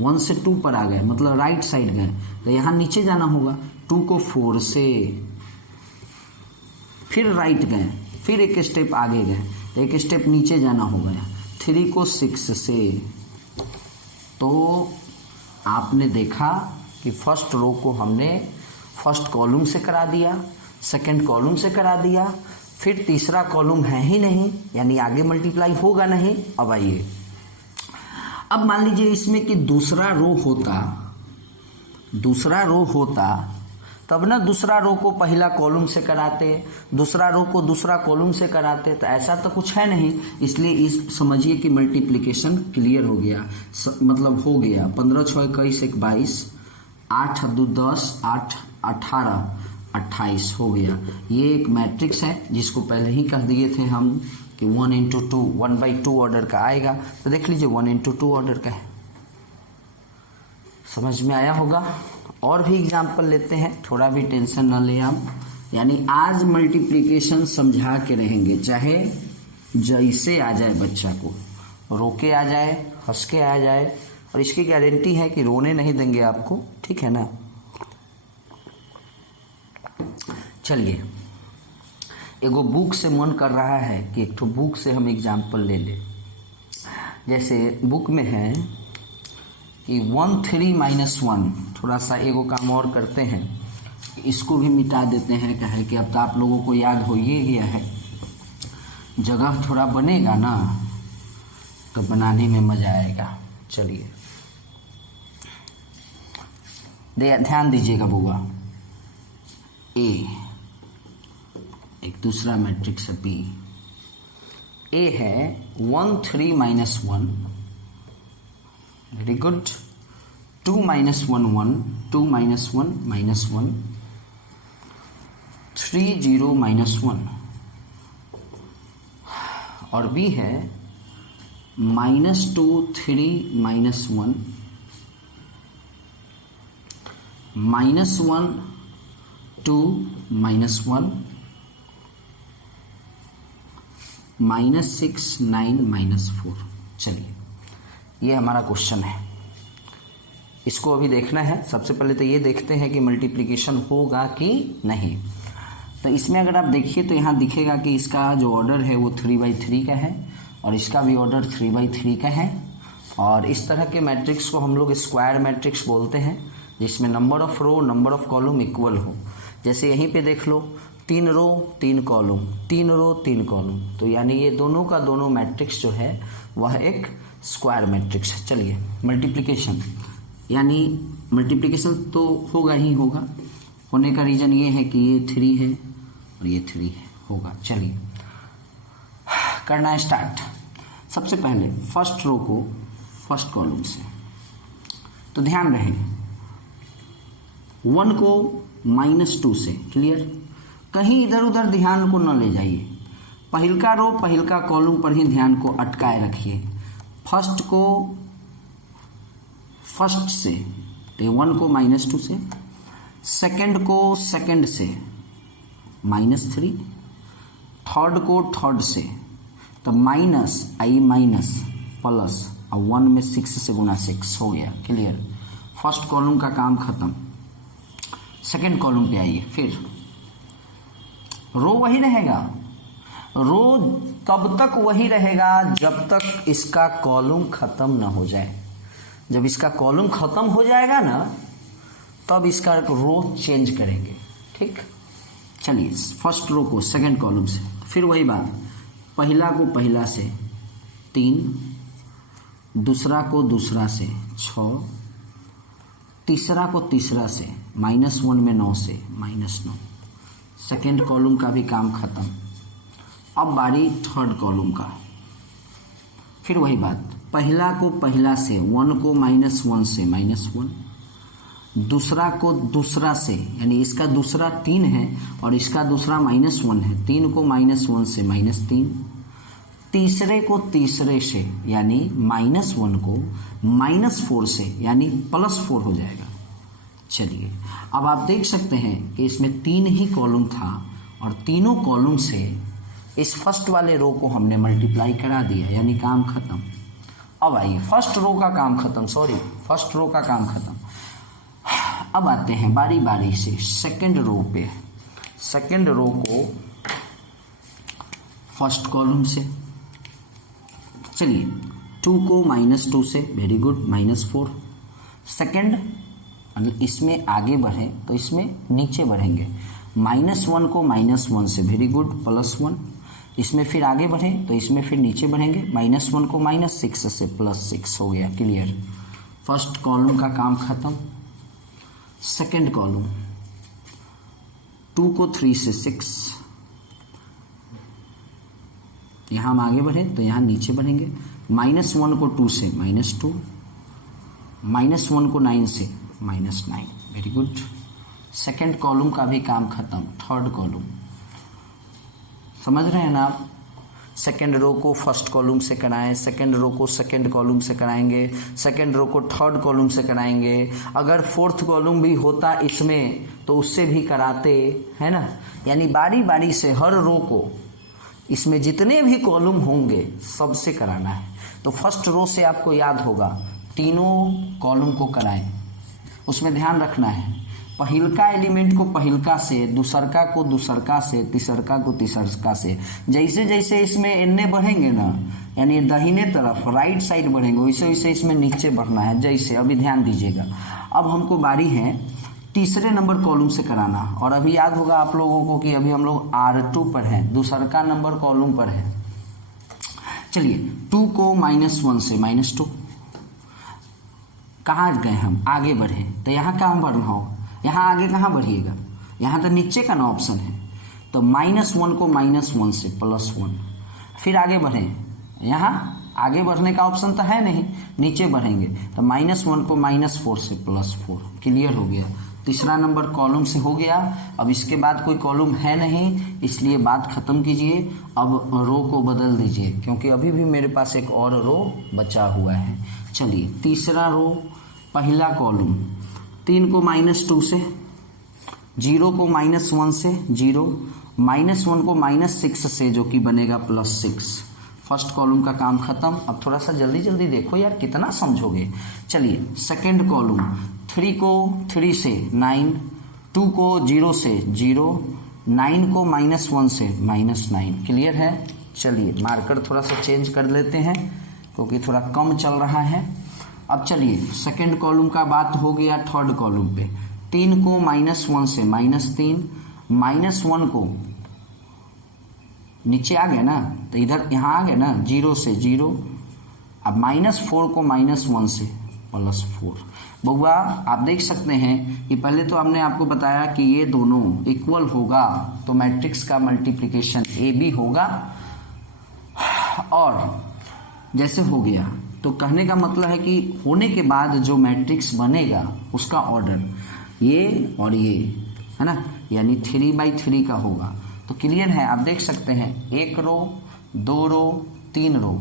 1 से 2 पर आ गए मतलब राइट साइड गए, तो यहाँ नीचे जाना होगा। 2 को 4 से, फिर राइट गए, फिर एक स्टेप आगे गए, तो एक स्टेप नीचे जाना होगा। 3 को 6 से, तो आपने देखा कि फर्स्ट रो को हमने फर्स्ट कॉलम से करा दिया, सेकंड कॉलम से करा दिया, फिर तीसरा कॉलम है ही नहीं, यानी आगे मल्टीप्लाई होगा नहीं। अब आइए, अब मान लीजिए इसमें कि दूसरा रो होता तब ना दूसरा रो को पहला कॉलम से कराते, दूसरा रो को दूसरा कॉलम से कराते, तो ऐसा तो कुछ है नहीं। इसलिए इस समझिए कि मल्टीप्लिकेशन क्लियर हो गया, मतलब हो गया। 15 6 21 1 22, 8 2 10, 8 18 28 हो गया। ये एक मैट्रिक्स है जिसको पहले ही कह दिए थे हम कि 1 into 2 1/2 ऑर्डर का आएगा। तो देख लीजिए 1 into 2 ऑर्डर का है। समझ में आया होगा। और भी एग्जाम्पल लेते हैं, थोड़ा भी टेंशन न ले आप। यानी आज मल्टीप्लिकेशन समझा के रहेंगे, चाहे जैसे आ जाए बच्चा को, रो के आ जाए, हंस के आ जाए, और इसकी गारंटी है कि रोने नहीं देंगे आपको, ठीक है ना। चलिए, एगो बुक से मन कर रहा है कि एक तो बुक से हम एग्जाम्पल ले ले। जैसे बुक में है कि 1 3 - 1, थोड़ा सा एगो काम और करते हैं, इसको भी मिटा देते हैं। क्या है कि अब तो आप लोगों को याद हो ही गया है, जगह थोड़ा बनेगा ना तो बनाने में मजा आएगा। चलिए ध्यान दीजिएगा बुआ। ए, एक दूसरा मैट्रिक्स है बी। ए है 1 3 - 1, वेरी गुड। 2 - 1 1, 2 - 1 -1, 3 0 - 1। और बी है -2 3 - 1, -1 2 - 1, -6 9 -4। चलिए, ये हमारा क्वेश्चन है, इसको अभी देखना है। सबसे पहले तो ये देखते हैं कि मल्टीप्लिकेशन होगा कि नहीं। तो इसमें अगर आप देखिए तो यहाँ दिखेगा कि इसका जो ऑर्डर है वो 3/3 का है, और इसका भी ऑर्डर 3/3 का है। और इस तरह के मैट्रिक्स को हम लोग स्क्वायर मैट्रिक्स बोलते हैं, जिसमें number of row number of column equal हो। जैसे यहीं पे देख लो, 3 रो 3 कॉलम, 3 रो 3 कॉलम, तो यानी ये दोनों का दोनों मैट्रिक्स जो है वह एक स्क्वायर मैट्रिक्स है। चलिए, मल्टीप्लिकेशन, यानी मल्टीप्लिकेशन तो होगा ही होगा। होने का रीज़न ये है कि ये 3 है और ये 3 है, होगा। चलिए करना है स्टार्ट। सबसे पहले फर्स्ट रो को फर्स्ट कॉलम से, तो ध्यान रहे 1 को -2 से, क्लियर। कहीं इधर उधर ध्यान को न ले जाइए, पहिलका रो पहिलका कॉलम पर ही ध्यान को अटकाए रखिए। फर्स्ट को फर्स्ट से, तो 1 को -2 से, सेकंड को सेकंड से -3, थर्ड को थर्ड से, तो -i प्लस, और 1 में 6 से गुना 6 हो गया, क्लियर। फर्स्ट कॉलम का काम खत्म। सेकंड कॉलम पे आइए, फिर रो वही रहेगा। रो तब तक वही रहेगा जब तक इसका कॉलम खत्म ना हो जाए। जब इसका कॉलम खत्म हो जाएगा ना, तब इसका रो चेंज करेंगे, ठीक। चलिए, फर्स्ट रो को सेकंड कॉलम से, फिर वही बात, पहला को पहला से 3, दूसरा को दूसरा से 6, तीसरा को तीसरा से -1 में 9 से -9। सेकेंड कॉलम का भी काम खत्म। अब बारी थर्ड कॉलम का, फिर वही बात, पहला को पहला से, 1 को -1 से -1, दूसरा को दूसरा से, यानी इसका दूसरा 3 है और इसका दूसरा -1 है, 3 को -1 से -3, तीसरे को तीसरे से, यानी -1 को -4 से, यानी +4 हो जाएगा। चलिए, अब आप देख सकते हैं कि इसमें 3 ही कॉलम था और तीनों कॉलम से इस फर्स्ट वाले रो को हमने मल्टीप्लाई करा दिया, यानी काम खत्म। अब आइए फर्स्ट रो का काम खत्म, फर्स्ट रो का काम खत्म। अब आते हैं बारी बारी से सेकंड रो पे। सेकंड रो को फर्स्ट कॉलम से, चलिए 2 को -2 से, वेरी गुड, -4। सेकंड मतलब इसमें आगे बढ़े तो इसमें नीचे बढ़ेंगे, -1 को -1 से, वेरी गुड, +1। इसमें फिर आगे बढ़े तो इसमें फिर नीचे बढ़ेंगे, -1 को -6 से, +6 हो गया, क्लियर। फर्स्ट कॉलम का काम खत्म। सेकंड कॉलम 2 को 3 से 6, यहाँ हम आगे बढ़े तो यहाँ नीचे बढ़ेंगे, -1 को 2 से -2, -1 को 9 से -9, वेरी गुड। सेकंड कॉलम का भी काम खत्म। थर्ड कॉलम समझ रहे हैं ना आप? सेकंड रो को फर्स्ट कॉलम से कराएं, सेकंड रो को सेकंड कॉलम से कराएंगे, सेकंड रो को थर्ड कॉलम से कराएंगे। अगर फोर्थ कॉलम भी होता इसमें तो उससे भी कराते, है ना। यानी बारी बारी से हर रो को, इसमें जितने भी कॉलम होंगे सबसे कराना है। तो फर्स्ट रो से आपको याद होगा तीनों कॉलम को कराएं। उसमें ध्यान रखना है पहिलका एलिमेंट को पहिलका से, दूसरका को दूसरका से, तीसरका को तीसरका से। जैसे जैसे इसमें एन्ने बढ़ेंगे ना, यानी दाहिने तरफ राइट साइड बढ़ेंगे, वैसे वैसे इसमें नीचे बढ़ना है। जैसे अभी ध्यान दीजिएगा, अब हमको बारी है तीसरे नंबर कॉलम से कराना। और अभी याद होगा आप लोगों को कि अभी हम लोग R2 पर हैं, दूसरका नंबर कॉलम पर है। चलिए 2 को -1 से, -2, कहाँ गए हम, आगे बढ़े तो यहाँ कहाँ बढ़ना हो, यहाँ आगे कहाँ बढ़िएगा, यहाँ तो नीचे का ना ऑप्शन है। तो -1 को -1 से, +1। फिर आगे बढ़ें, यहाँ आगे बढ़ने का ऑप्शन तो है नहीं, नीचे बढ़ेंगे तो -1 को -4 से, +4, क्लियर हो गया। तीसरा नंबर कॉलम से हो गया। अब इसके बाद कोई कॉलम है नहीं, इसलिए बात खत्म कीजिए। अब रो को बदल दीजिए, क्योंकि अभी भी मेरे पास एक और रो बचा हुआ है। चलिए तीसरा रो, पहला कॉलम 3 को -2 से, 0 को -1 से, 0, -1 को -6 से, जो कि बनेगा +6। फर्स्ट कॉलम का काम खत्म। अब थोड़ा सा जल्दी जल्दी देखो यार, कितना समझोगे। चलिए सेकंड कॉलम 3 को 3 से 9, 2 को 0 से 0, 9 को -1 से -9, क्लियर है। चलिए मार्कर थोड़ा सा चेंज कर लेते हैं क्योंकि थोड़ा कम चल रहा है। अब चलिए सेकंड कॉलम का बात हो गया। थर्ड कॉलम पे 3 को -1 से, -3, -1 को नीचे आ गया ना, तो इधर यहाँ आ गया ना, 0 से 0। अब -4 को -1 से, +4। बउआ आप देख सकते हैं कि पहले तो हमने आपको बताया कि ये दोनों इक्वल होगा तो मैट्रिक्स का मल्टीप्लिकेशन AB होगा। और जैसे हो गया तो कहने का मतलब है कि होने के बाद जो मैट्रिक्स बनेगा उसका ऑर्डर ये और ये है ना, यानी 3/3 का होगा। तो क्लियर है, आप देख सकते हैं 1 रो, 2 रो, 3 रो,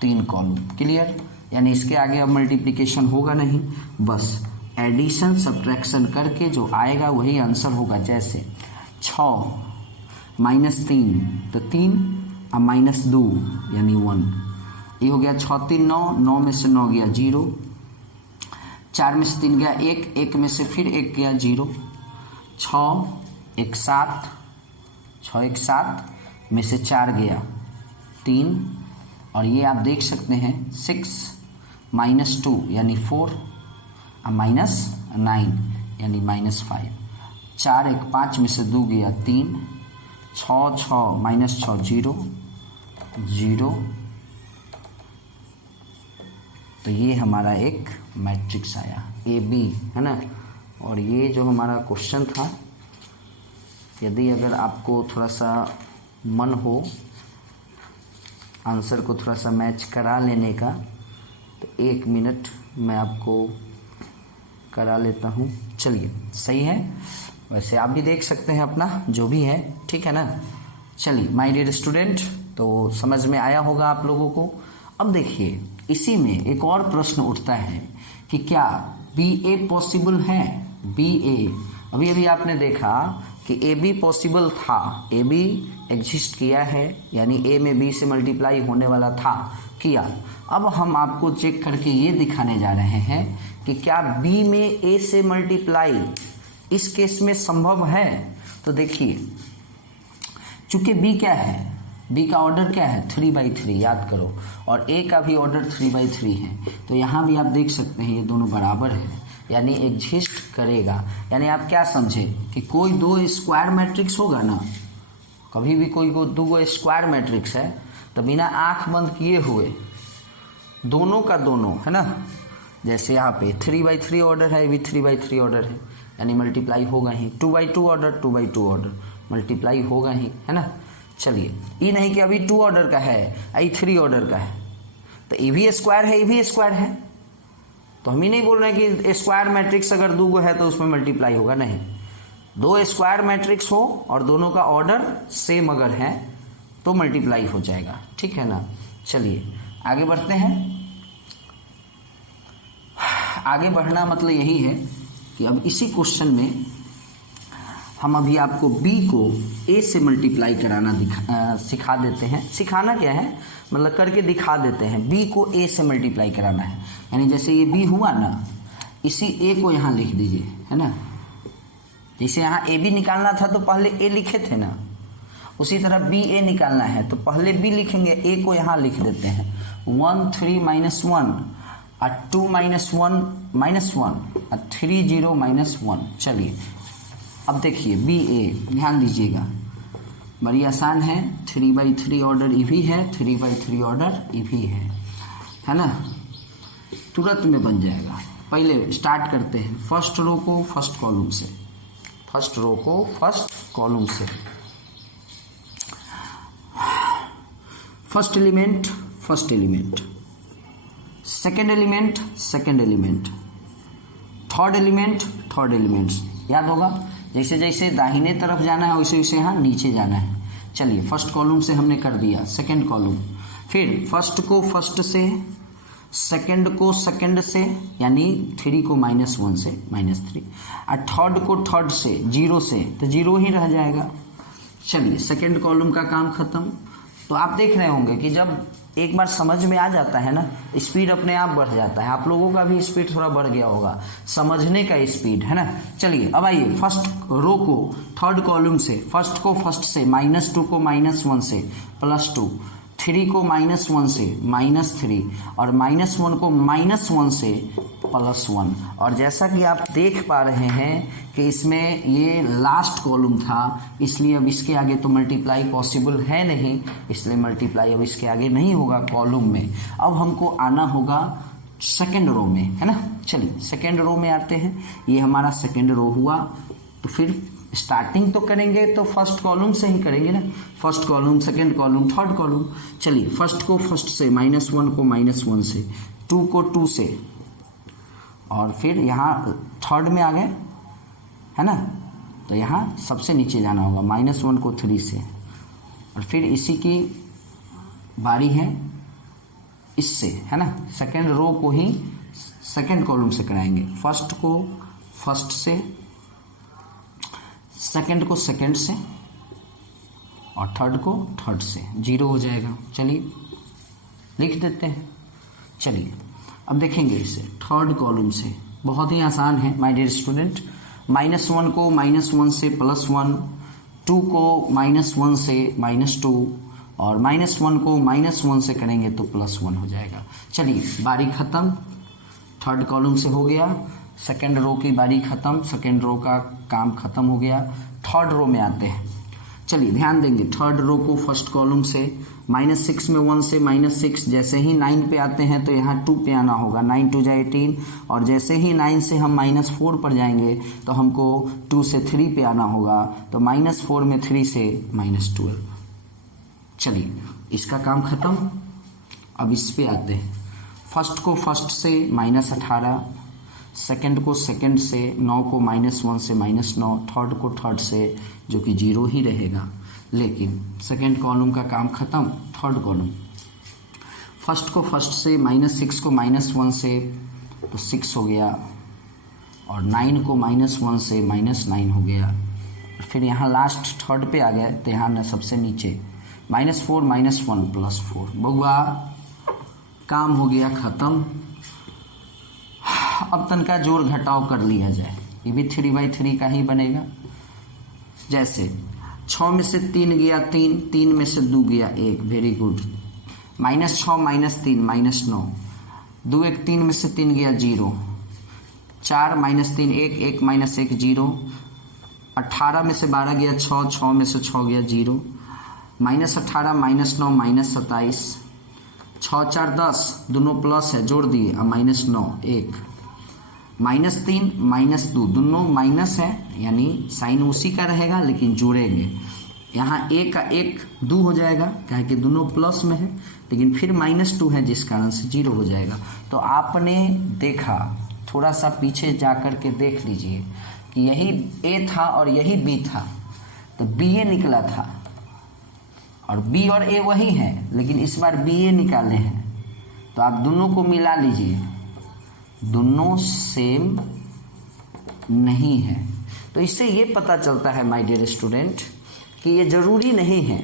3 कॉलम, क्लियर। यानी इसके आगे अब मल्टीप्लिकेशन होगा नहीं, बस एडिशन सब्ट्रैक्शन करके जो आएगा वही आंसर होगा। जैसे 6 -3 तो 3 और -2 यानी 1, ये हो गया 6 3 9, 9 में से 9 गया 0, 4 में से 3 गया 1, 1 में से फिर 1 गया 0, 6 1 7, 6 1 7 में से 4 गया 3, और ये आप देख सकते हैं 6 -2 यानी 4 और -9 यानी -5, 4 1 5 में से 2 गया 3, 6 6 -6 0 0। तो ये हमारा एक मैट्रिक्स आया AB, है ना। और ये जो हमारा क्वेश्चन था, यदि अगर आपको थोड़ा सा मन हो आंसर को थोड़ा सा मैच करा लेने का, तो 1 मिनट मैं आपको करा लेता हूँ। चलिए सही है, वैसे आप भी देख सकते हैं अपना जो भी है, ठीक है ना। चलिए माय डियर स्टूडेंट, तो समझ में आया होगा आप लोगों को। अब देखिए इसी में एक और प्रश्न उठता है कि क्या BA पॉसिबल है। BA अभी अभी आपने देखा कि ए बी पॉसिबल था, ए बी एग्जिस्ट किया है, यानी ए में बी से मल्टीप्लाई होने वाला था, किया। अब हम आपको चेक करके ये दिखाने जा रहे हैं कि क्या बी में ए से मल्टीप्लाई इस केस में संभव है। तो देखिए, चूंकि बी क्या है, बी का ऑर्डर क्या है 3/3, याद करो, और ए का भी ऑर्डर 3/3 है, तो यहाँ भी आप देख सकते हैं ये दोनों बराबर है, यानी एग्जिस्ट करेगा। यानी आप क्या समझे कि कोई दो स्क्वायर मैट्रिक्स होगा ना, कभी भी कोई दो स्क्वायर मैट्रिक्स है तो बिना आंख बंद किए हुए दोनों का दोनों, है ना, जैसे यहाँ पे 3/3 ऑर्डर है, ये भी 3/3 ऑर्डर है, यानी मल्टीप्लाई होगा ही। 2/2 ऑर्डर, 2/2 ऑर्डर मल्टीप्लाई होगा ही, है ना। चलिए, ये नहीं कि अभी 2 ऑर्डर का है, आई 3 ऑर्डर का है, तो ये भी स्क्वायर है, ये भी स्क्वायर है, तो हम ही नहीं बोल रहे हैं कि स्क्वायर मैट्रिक्स अगर दो है तो उसमें मल्टीप्लाई होगा, नहीं। दो स्क्वायर मैट्रिक्स हो और दोनों का ऑर्डर सेम अगर है तो मल्टीप्लाई हो जाएगा, ठीक है ना। चलिए आगे बढ़ते हैं। आगे बढ़ना मतलब यही है कि अब इसी क्वेश्चन में हम अभी आपको b को a से मल्टीप्लाई कराना सिखा देते हैं। सिखाना क्या है, मतलब करके दिखा देते हैं। b को a से मल्टीप्लाई कराना है, यानी जैसे ये b हुआ ना, इसी a को यहाँ लिख दीजिए, है ना। जैसे यहाँ a b निकालना था तो पहले a लिखे थे ना, उसी तरह b a निकालना है तो पहले b लिखेंगे, a को यहाँ लिख देते हैं। 1 3 -1 और 2 -1 -1 और 3 0 -1। चलिए अब देखिए बी ए, ध्यान दीजिएगा, बड़ी आसान है। 3/3 ऑर्डर ई भी है, 3/3 ऑर्डर ई भी है ना, तुरंत में बन जाएगा। पहले स्टार्ट करते हैं फर्स्ट रो को फर्स्ट कॉलम से, फर्स्ट रो को फर्स्ट कॉलम से। First element first element, second element second element, third element third elements. याद होगा, जैसे जैसे दाहिने तरफ जाना है वैसे वैसे यहाँ नीचे जाना है। चलिए फर्स्ट कॉलम से हमने कर दिया, सेकंड कॉलम, फिर फर्स्ट को फर्स्ट से, सेकंड को सेकंड से, यानी 3 को -1 से -3, और थर्ड को थर्ड से 0 से, तो 0 ही रह जाएगा। चलिए सेकंड कॉलम का काम खत्म। तो आप देख रहे होंगे कि जब एक बार समझ में आ जाता है ना, स्पीड अपने आप बढ़ जाता है। आप लोगों का भी स्पीड थोड़ा बढ़ गया होगा, समझने का स्पीड, है ना। चलिए अब आइए फर्स्ट रो को थर्ड कॉलम से, फर्स्ट को फर्स्ट से, -2 को -1 से +2, 3 को -1 से -3 और -1 को -1 से +1। और जैसा कि आप देख पा रहे हैं कि इसमें ये लास्ट कॉलम था, इसलिए अब इसके आगे तो मल्टीप्लाई पॉसिबल है नहीं, इसलिए मल्टीप्लाई अब इसके आगे नहीं होगा कॉलम में। अब हमको आना होगा सेकेंड रो में, है ना। चलिए सेकेंड रो में आते हैं, ये हमारा सेकेंड रो हुआ, तो फिर स्टार्टिंग तो करेंगे तो फर्स्ट कॉलम से ही करेंगे ना, first column second column third column. चलिए फर्स्ट को फर्स्ट से, -1 को -1 से, 2 को 2 से, और फिर यहाँ थर्ड में आ गए, है ना, तो यहाँ सबसे नीचे जाना होगा, -1 को 3 से, और फिर इसी की बारी है इससे, है ना। सेकंड रो को ही सेकंड कॉलम से कराएंगे, फर्स्ट को फर्स्ट से, सेकंड को सेकंड से, और थर्ड को थर्ड से। 0 हो जाएगा। चलिए लिख देते हैं। चलिए अब देखेंगे इसे थर्ड कॉलम से, बहुत ही आसान है माय डियर स्टूडेंट। -1 को -1 से +1, 2 को -1 से -2, और -1 को -1 से करेंगे तो +1 हो जाएगा। चलिए बारी खत्म, थर्ड कॉलम से हो गया, सेकेंड रो की बारी खत्म, सेकेंड रो का काम खत्म हो गया। थर्ड रो में आते हैं। चलिए ध्यान देंगे, थर्ड रो को फर्स्ट कॉलम से, -6 में 1 से -6, जैसे ही 9 पे आते हैं तो यहाँ 2 पे आना होगा, 9 2 18, और जैसे ही 9 से हम -4 पर जाएंगे तो हमको 2 से 3 पे आना होगा, तो -4 में 3 से -12। चलिए इसका काम खत्म। अब इस पे आते हैं, फर्स्ट को फर्स्ट से -18, सेकंड को सेकंड से, 9 को -1 से -9, थर्ड को थर्ड से, जो कि 0 ही रहेगा। लेकिन सेकंड कॉलम का काम खत्म। थर्ड कॉलम, फर्स्ट को फर्स्ट से, -6 को -1 से तो 6 हो गया, और 9 को -1 से -9 हो गया, फिर यहाँ लास्ट थर्ड पे आ गए तो यहाँ सबसे नीचे -4 -1 +4। बउआ काम हो गया ख़त्म। अब तनका जोड़ घटाव कर लिया जाए। ये भी 3/3 का ही बनेगा। जैसे 6 में से 3 गया 3, 3 में से 2 गया 1, वेरी गुड। -6 -3 -9, 2 1 3 में से 3 गया 0, 4 -3 1 1 -1 0, 18 में से 12 गया 6, 6 में से 6 गया 0, -18 -9 -27, 6 4 10, दोनों प्लस है जोड़ दिए। अब -9 1, -3 -2, दोनों माइनस है यानी साइन उसी का रहेगा लेकिन जोड़ेंगे। यहाँ एक का 1 2 हो जाएगा क्या कि दोनों प्लस में है, लेकिन फिर -2 है जिस कारण से 0 हो जाएगा। तो आपने देखा, थोड़ा सा पीछे जा कर के देख लीजिए कि यही ए था और यही बी था, तो बी ए निकला था और बी और ए वही है, लेकिन इस बार बी ए निकाले हैं। तो आप दोनों को मिला लीजिए, दोनों सेम नहीं है। तो इससे ये पता चलता है माय डियर स्टूडेंट कि ये ज़रूरी नहीं है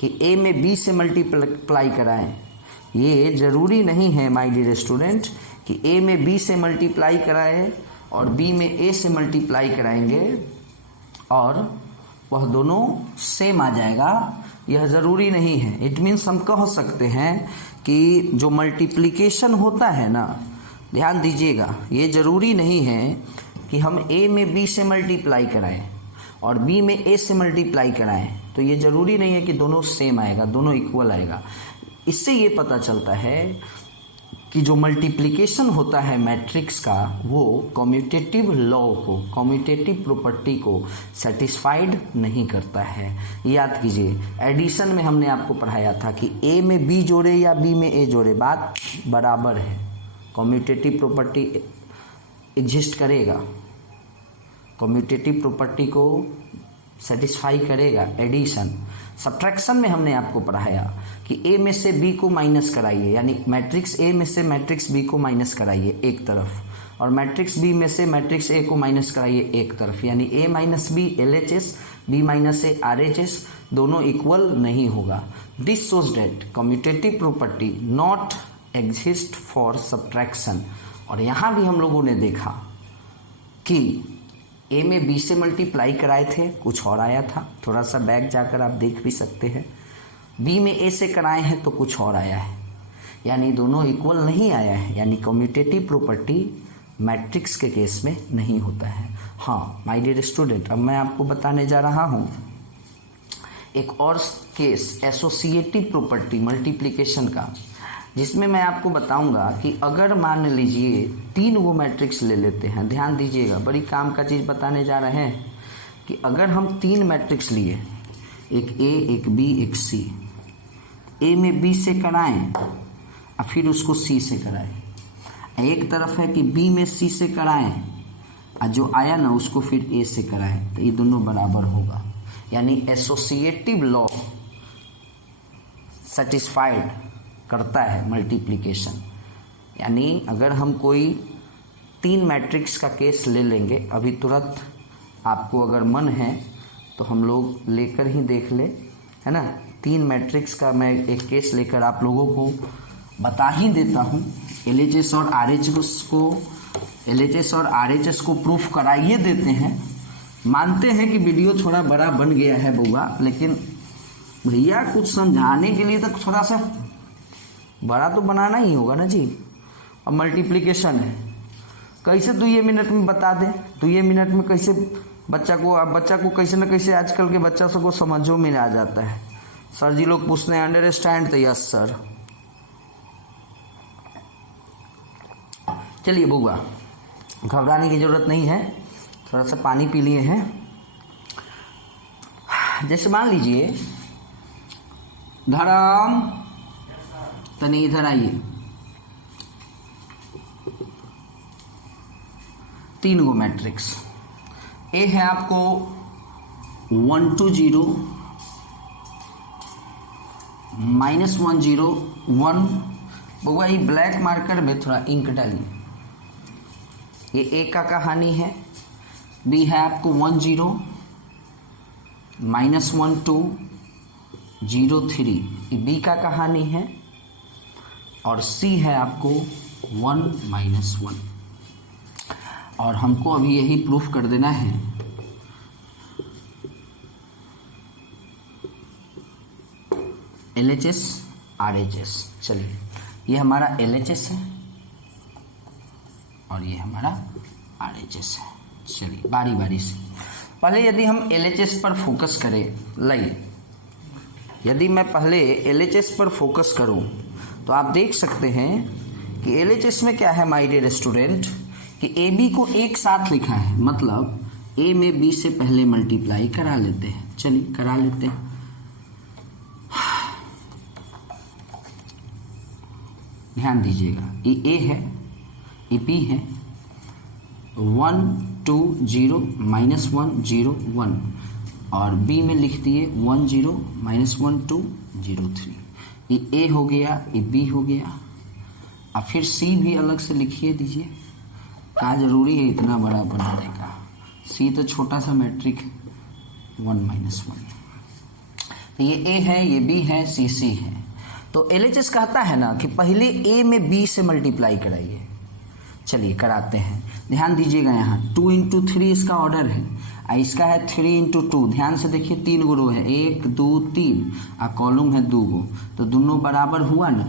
कि ए में बी से मल्टीप्लाई कराएं। ये ज़रूरी नहीं है माय डियर स्टूडेंट कि ए में बी से मल्टीप्लाई कराएं और बी में ए से मल्टीप्लाई कराएंगे और वह दोनों सेम आ जाएगा। यह ज़रूरी नहीं है। इट मीन्स हम कह सकते हैं कि जो मल्टीप्लिकेशन होता है ना, ध्यान दीजिएगा, ये ज़रूरी नहीं है कि हम ए में बी से मल्टीप्लाई कराएं और बी में ए से मल्टीप्लाई कराएं। तो ये ज़रूरी नहीं है कि दोनों सेम आएगा, दोनों इक्वल आएगा। इससे ये पता चलता है कि जो मल्टीप्लिकेशन होता है मैट्रिक्स का, वो कम्यूटेटिव लॉ को, कम्यूटेटिव प्रॉपर्टी को सेटिस्फाइड नहीं करता है। याद कीजिए, एडिशन में हमने आपको पढ़ाया था कि ए में बी जोड़े या बी में ए जोड़े, बात बराबर है। कम्यूटेटिव प्रॉपर्टी एग्जिस्ट करेगा, कम्यूटेटिव प्रॉपर्टी को सेटिस्फाई करेगा एडिशन। सब्ट्रैक्शन में हमने आपको पढ़ाया कि ए में से बी को माइनस कराइए, यानी मैट्रिक्स ए में से मैट्रिक्स बी को माइनस कराइए एक तरफ, और मैट्रिक्स बी में से मैट्रिक्स ए को माइनस कराइए एक तरफ, यानी A minus B LHS, B minus A RHS, दोनों इक्वल नहीं होगा। This shows that commutative property not exist for subtraction. और यहाँ भी हम लोगों ने देखा कि ए में बी से मल्टीप्लाई कराए थे, कुछ और आया था। थोड़ा सा बैक जाकर आप देख भी सकते हैं। बी में ए से कराए हैं तो कुछ और आया है, यानी दोनों इक्वल नहीं आया है, यानी कम्यूटेटिव प्रॉपर्टी मैट्रिक्स के केस में नहीं होता है। हाँ माय डियर स्टूडेंट, अब मैं आपको बताने जा रहा हूँ एक और केस एसोसिएटिव प्रॉपर्टी मल्टीप्लिकेशन का, जिसमें मैं आपको बताऊंगा कि अगर मान लीजिए 3 वो मैट्रिक्स ले लेते हैं। ध्यान दीजिएगा, बड़ी काम का चीज़ बताने जा रहे हैं कि अगर हम 3 मैट्रिक्स लिए, एक ए, एक बी, एक सी, ए में बी से कराएं और फिर उसको सी से कराएं। एक तरफ है कि बी में सी से कराएं और जो आया ना उसको फिर ए से कराएं, तो ये दोनों बराबर होगा। यानी एसोसिएटिव लॉ सेटिस्फाइड करता है मल्टीप्लिकेशन। यानी अगर हम कोई 3 मैट्रिक्स का केस ले लेंगे, अभी तुरंत आपको अगर मन है तो हम लोग लेकर ही देख ले, है ना। 3 मैट्रिक्स का मैं एक केस लेकर आप लोगों को बता ही देता हूँ। LHS और RHS को प्रूफ कराइए देते हैं। मानते हैं कि वीडियो थोड़ा बड़ा बन गया है बउआ, लेकिन भैया कुछ समझाने के लिए तो थोड़ा सा बड़ा तो बनाना ही होगा ना जी। अब मल्टीप्लिकेशन है, कैसे 2 मिनट में बता दे, 2 मिनट में कैसे बच्चा को कैसे न कैसे आजकल के बच्चा सबको समझो में आ जाता है। सर जी लोग पूछते हैं अंडरस्टैंड, तो यस सर। चलिए बुआ, घबराने की जरूरत नहीं है, थोड़ा सा पानी पी लिए हैं। जैसे मान लीजिए धर्म, तनी इधर आइए, 3 गो मैट्रिक्स। ए है आपको 1 2 0 -1 0 1। बउआ ये ब्लैक मार्कर में थोड़ा इंक डालिए। ये ए का कहानी है। बी है आपको 1 0 -1 2 0 3, ये बी का कहानी है। और सी है आपको 1 -1, और हमको अभी यही प्रूफ कर देना है। LHS RHS, चलिए ये हमारा LHS है और ये हमारा RHS है। चलिए बारी बारी से पहले यदि हम LHS पर फोकस करें, लाइए यदि मैं पहले LHS पर फोकस करूं तो आप देख सकते हैं कि LHS में क्या है माय डियर स्टूडेंट, कि AB को एक साथ लिखा है, मतलब A में B से पहले मल्टीप्लाई करा लेते हैं। चलिए करा लेते हैं। ध्यान दीजिएगा, ये A है, ये B है, 1 2 0 -1 0 1, और B में लिख दिए 1 0 -1 2 0 3। ये A हो गया, ये B हो गया। अब फिर C भी अलग से लिखिए दीजिए, क्या जरूरी है इतना बड़ा बनाने का, C तो छोटा सा मैट्रिक है, 1 -1। तो ये A है, ये B है, C है। तो LHS कहता है ना कि पहले A में B से मल्टीप्लाई कराइए। चलिए कराते हैं, ध्यान दीजिएगा, यहाँ 2 × 3 इसका ऑर्डर है, इसका है 3 × 2। ध्यान से देखिए, 3 गो रो है, 1 2 3, और कॉलम है 2 गो, तो दोनों बराबर हुआ ना,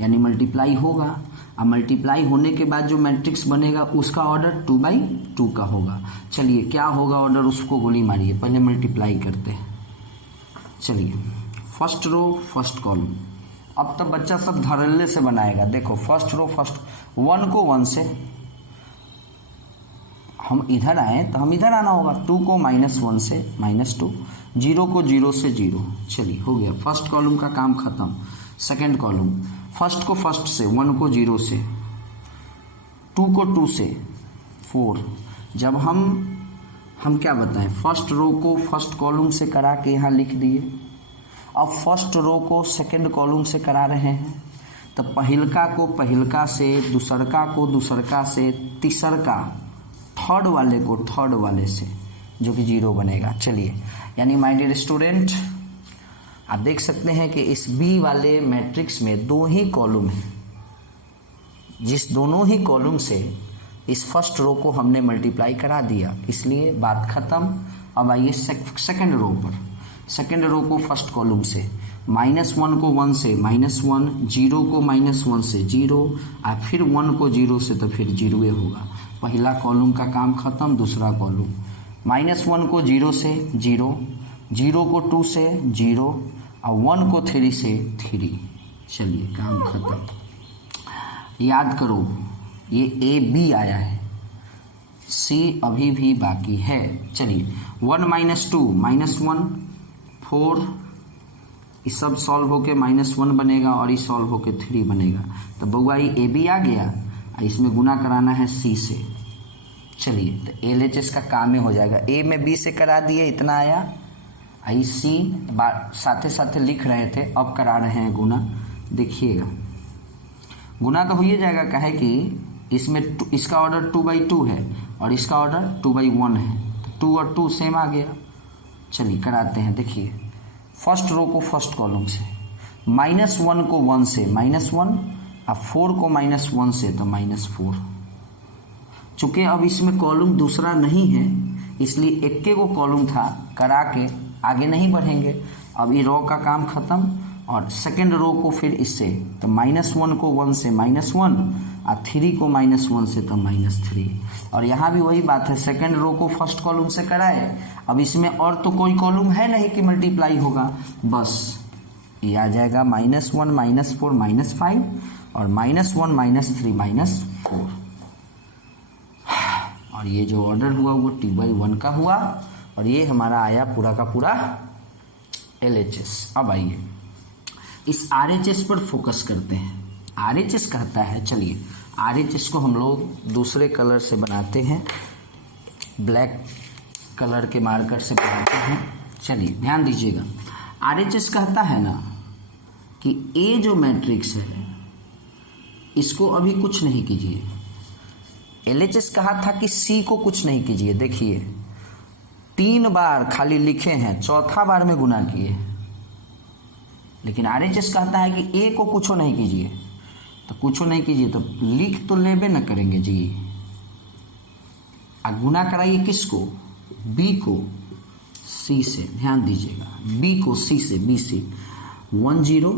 यानी मल्टीप्लाई होगा। अब मल्टीप्लाई होने के बाद जो मैट्रिक्स बनेगा उसका ऑर्डर 2/2 का होगा। चलिए क्या होगा ऑर्डर, उसको गोली मारिए, पहले मल्टीप्लाई करते हैं। चलिए फर्स्ट रो फर्स्ट कॉलम, अब तो बच्चा सब धड़ल्ले से बनाएगा। देखो फर्स्ट रो फर्स्ट, 1 को 1 से हम इधर आए तो हम इधर आना होगा, 2 को -1 से -2, 0 को 0 से 0। चलिए हो गया, फर्स्ट कॉलम का काम खत्म। सेकंड कॉलम, फर्स्ट को फर्स्ट से, 1 को 0 से, 2 को 2 से 4। जब हम क्या बताएं, फर्स्ट रो को फर्स्ट कॉलम से करा के यहाँ लिख दिए। अब फर्स्ट रो को सेकंड कॉलम से करा रहे हैं, तो पहिलका को पहिलका से, दूसरका को दूसरका से, तीसरका थर्ड वाले को थर्ड वाले से, जो कि 0 बनेगा। चलिए, यानी माय डियर स्टूडेंट आप देख सकते हैं कि इस बी वाले मैट्रिक्स में 2 ही कॉलम है, जिस दोनों ही कॉलम से इस फर्स्ट रो को हमने मल्टीप्लाई करा दिया, इसलिए बात खत्म। अब आइए सेकंड रो पर। सेकंड रो को फर्स्ट कॉलम से, -1 को 1 से -1, 0 को -1 से 0, और फिर 1 को 0 से, तो फिर 0 होगा। पहला कॉलम का काम खत्म। दूसरा कॉलम, -1 को 0 से 0, 0 को 2 से 0, और 1 को 3 से 3। चलिए काम खत्म। याद करो, ये AB आया है, C अभी भी बाकी है। चलिए 1 -2 -1 4, ये सब सॉल्व होके -1 बनेगा और ये सॉल्व होके 3 बनेगा। तो बउआ ये AB आ गया, इसमें गुना कराना है C से। चलिए तो LHS का काम ही हो जाएगा। A में B से करा दिए, इतना आया। C साथे साथे लिख रहे थे, अब करा रहे हैं गुना। देखिएगा गुना तो हो ही जाएगा, काहे कि इसमें इसका ऑर्डर 2/2 है और इसका ऑर्डर 2/1 है, 2 और 2 सेम आ गया। चलिए कराते हैं। देखिए फर्स्ट रो को फर्स्ट कॉलम से, -1 को 1 से -1, अब 4 को -1 से, तो -4। चूँकि अब इसमें कॉलम दूसरा नहीं है, इसलिए एक को कॉलम था, करा के आगे नहीं बढ़ेंगे। अब ये रो का काम खत्म, और सेकंड रो को फिर इससे, तो -1 को 1 से -1, और 3 को -1 से, तो -3। और यहाँ भी वही बात है, सेकंड रो को फर्स्ट कॉलम से कराए। अब इसमें और तो कोई कॉलम है नहीं कि मल्टीप्लाई होगा, बस ये आ जाएगा -1 -4 -5, और -1 -3 -4। और ये जो ऑर्डर हुआ वो T/1 का हुआ, और ये हमारा आया पूरा का पूरा LHS। अब आइए इस RHS पर फोकस करते हैं। RHS कहता है, चलिए RHS को हम लोग दूसरे कलर से बनाते हैं, ब्लैक कलर के मार्कर से बनाते हैं। चलिए ध्यान दीजिएगा, RHS कहता है ना कि A जो मैट्रिक्स है इसको अभी कुछ नहीं कीजिए। LHS कहा था कि C को कुछ नहीं कीजिए। देखिए 3 बार खाली लिखे हैं, चौथा बार में गुना किए, लेकिन आरएचएस कहता है कि ए को कुछ नहीं कीजिए, तो कुछ नहीं कीजिए तो लिख तो लेबे न करेंगे जी। गुना कराइए किसको, बी को सी से, ध्यान दीजिएगा, बी को सी से, बी से 1 0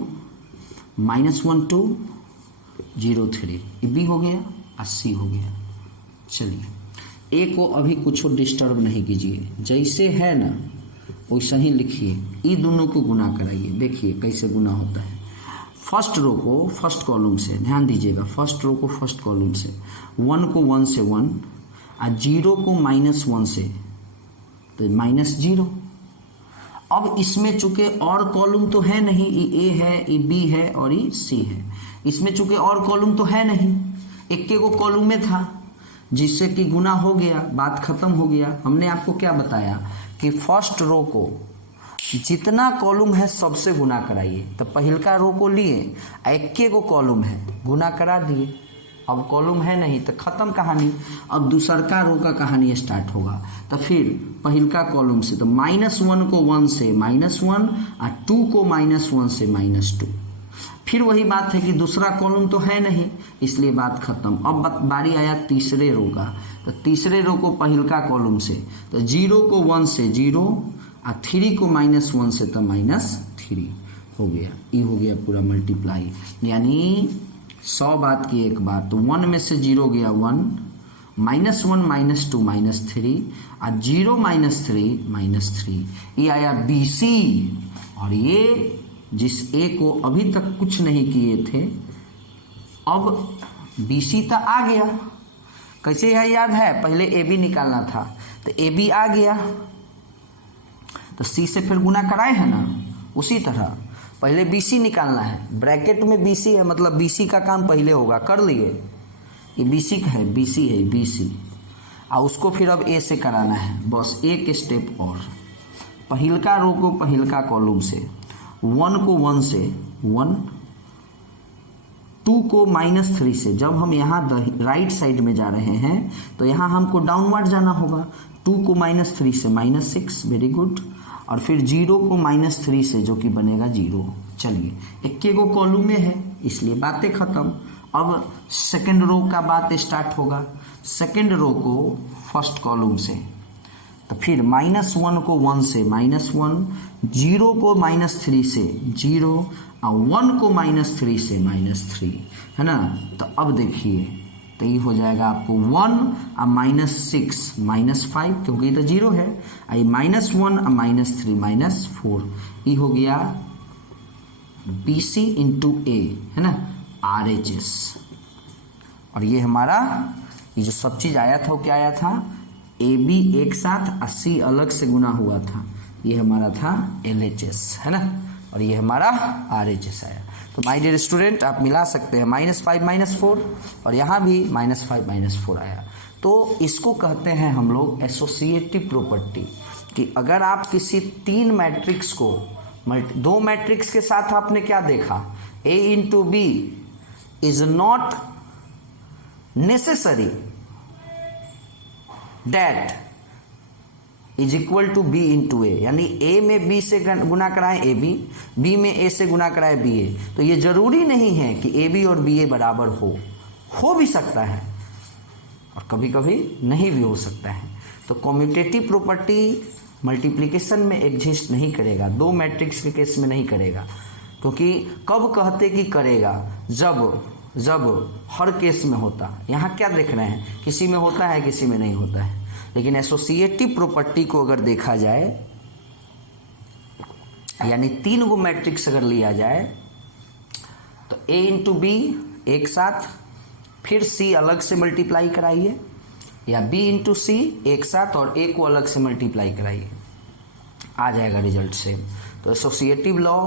-1 2 0 3, ये बी हो गया और सी हो गया। चलिए ए को अभी कुछ डिस्टर्ब नहीं कीजिए, जैसे है ना वैसा ही लिखिए, ये दोनों को गुना कराइए, देखिए कैसे गुना होता है। फर्स्ट रो को फर्स्ट कॉलम से, ध्यान दीजिएगा, फर्स्ट रो को फर्स्ट कॉलम से, 1 को 1 से 1 और 0 को -1 से, तो -0। अब इसमें चूंकि और कॉलम तो है नहीं, ये ए है, ये बी है और ये सी है, इसमें चूंकि और कॉलम तो है नहीं, एक को कॉलम में था जिससे कि गुना हो गया, बात खत्म हो गया। हमने आपको क्या बताया कि फर्स्ट रो को जितना कॉलम है सबसे गुना कराइए। तो पहिलका रो को लिए, एक को कॉलम है, गुना करा दिए। अब कॉलम है नहीं तो खत्म कहानी। अब दूसरका रो का कहानी स्टार्ट होगा। तो फिर पहिलका कॉलम से, तो -1 को 1 से -1 और 2 को -1 से -2। फिर वही बात है कि दूसरा कॉलम तो है नहीं, इसलिए बात खत्म। अब बारी आया तीसरे रो का। तो तीसरे रो को पहिलका कॉलम से, तो 0 को 1 से 0 और 3 को -1 से, तो -3 हो गया। ये हो गया पूरा मल्टीप्लाई, यानी 100 बात की एक बार। तो 1 में से 0 गया 1, -1 -2 -3 और 0 -3 -3, ये आया BC। और ये जिस ए को अभी तक कुछ नहीं किए थे, अब BC तो आ गया। कैसे है याद है, पहले AB निकालना था, तो AB आ गया, तो C से फिर गुना कराए है ना, उसी तरह पहले BC निकालना है। ब्रैकेट में BC है, मतलब BC का काम पहले होगा, कर लिए। ये BC का है, BC है, BC, और उसको फिर अब A से कराना है, बस एक स्टेप और। पहिलका रो को पहिलका कॉलम से, 1 को 1 से 1, 2 को -3 से। जब हम यहाँ राइट साइड में जा रहे हैं तो यहाँ हमको डाउनवर्ड जाना होगा। 2 को -3 से -6, वेरी गुड। और फिर 0 को -3 से, जो कि बनेगा 0। चलिए, एक को कॉलम में है इसलिए बातें खत्म। अब सेकंड रो का बात स्टार्ट होगा। सेकंड रो को फर्स्ट कॉलम से, तो फिर -1 को 1 से -1, 0 को -3 से 0 और 1 को -3 से -3, है ना। तो अब देखिए, तो ये हो जाएगा आपको 1 और -6 -5, क्योंकि ये तो 0 है। आई -1 और -3 -4, ये हो गया BC इंटू A, है ना, RHS। और ये हमारा ये जो सब चीज आया था वो क्या आया था, AB एक साथ 80 अलग से गुना हुआ था, ये हमारा था LHS, है ना। और ये हमारा RHS आया। तो माय डियर स्टूडेंट, आप मिला सकते हैं -5 -4, और यहाँ भी -5 -4 आया। तो इसको कहते हैं हम लोग एसोसिएटिव प्रॉपर्टी, कि अगर आप किसी 3 मैट्रिक्स को 2 मैट्रिक्स के साथ आपने क्या देखा, A into B is not necessary that is equal to B into A, यानी A में B से गुना कराएं AB, B में A से गुना कराएं BA। तो ये जरूरी नहीं है कि AB और BA बराबर हो भी सकता है और कभी कभी नहीं भी हो सकता है। तो कम्यूटेटिव प्रॉपर्टी मल्टीप्लिकेशन में एग्जिस्ट नहीं करेगा, 2 मैट्रिक्स के केस में नहीं करेगा। क्योंकि कब कहते कि करेगा, जब हर केस में होता। यहाँ क्या देख रहे हैं, किसी में होता है किसी में नहीं होता है। लेकिन एसोसिएटिव प्रॉपर्टी को अगर देखा जाए, यानी 3 गो मैट्रिक्स अगर लिया जाए, तो A इंटू B एक साथ, फिर C अलग से मल्टीप्लाई कराइए, या B इंटू C एक साथ और A को अलग से मल्टीप्लाई कराइए, आ जाएगा रिजल्ट सेम। तो एसोसिएटिव लॉ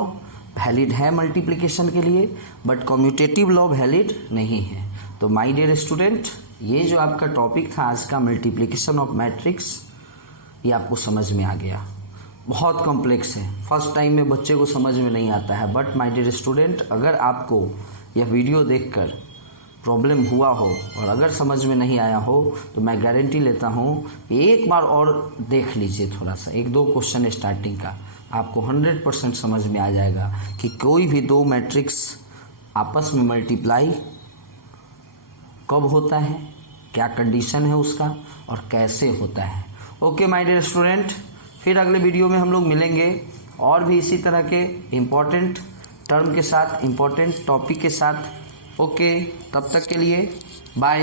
वैलिड है मल्टीप्लिकेशन के लिए, बट कम्यूटेटिव लॉ वैलिड नहीं है। तो माय डियर स्टूडेंट, ये जो आपका टॉपिक था आज का, मल्टीप्लिकेशन ऑफ मैट्रिक्स, ये आपको समझ में आ गया। बहुत कॉम्प्लेक्स है, फर्स्ट टाइम में बच्चे को समझ में नहीं आता है। बट माय डियर स्टूडेंट, अगर आपको यह वीडियो देखकर प्रॉब्लम हुआ हो और अगर समझ में नहीं आया हो तो मैं गारंटी लेता हूँ एक बार और देख लीजिए, थोड़ा सा 1-2 क्वेश्चन स्टार्टिंग का, आपको 100% समझ में आ जाएगा कि कोई भी दो मैट्रिक्स आपस में मल्टीप्लाई कब होता है, क्या कंडीशन है उसका और कैसे होता है। ओके माय डियर स्टूडेंट, फिर अगले वीडियो में हम लोग मिलेंगे और भी इसी तरह के इम्पोर्टेंट टर्म के साथ, इम्पोर्टेंट टॉपिक के साथ। ओके, तब तक के लिए बाय।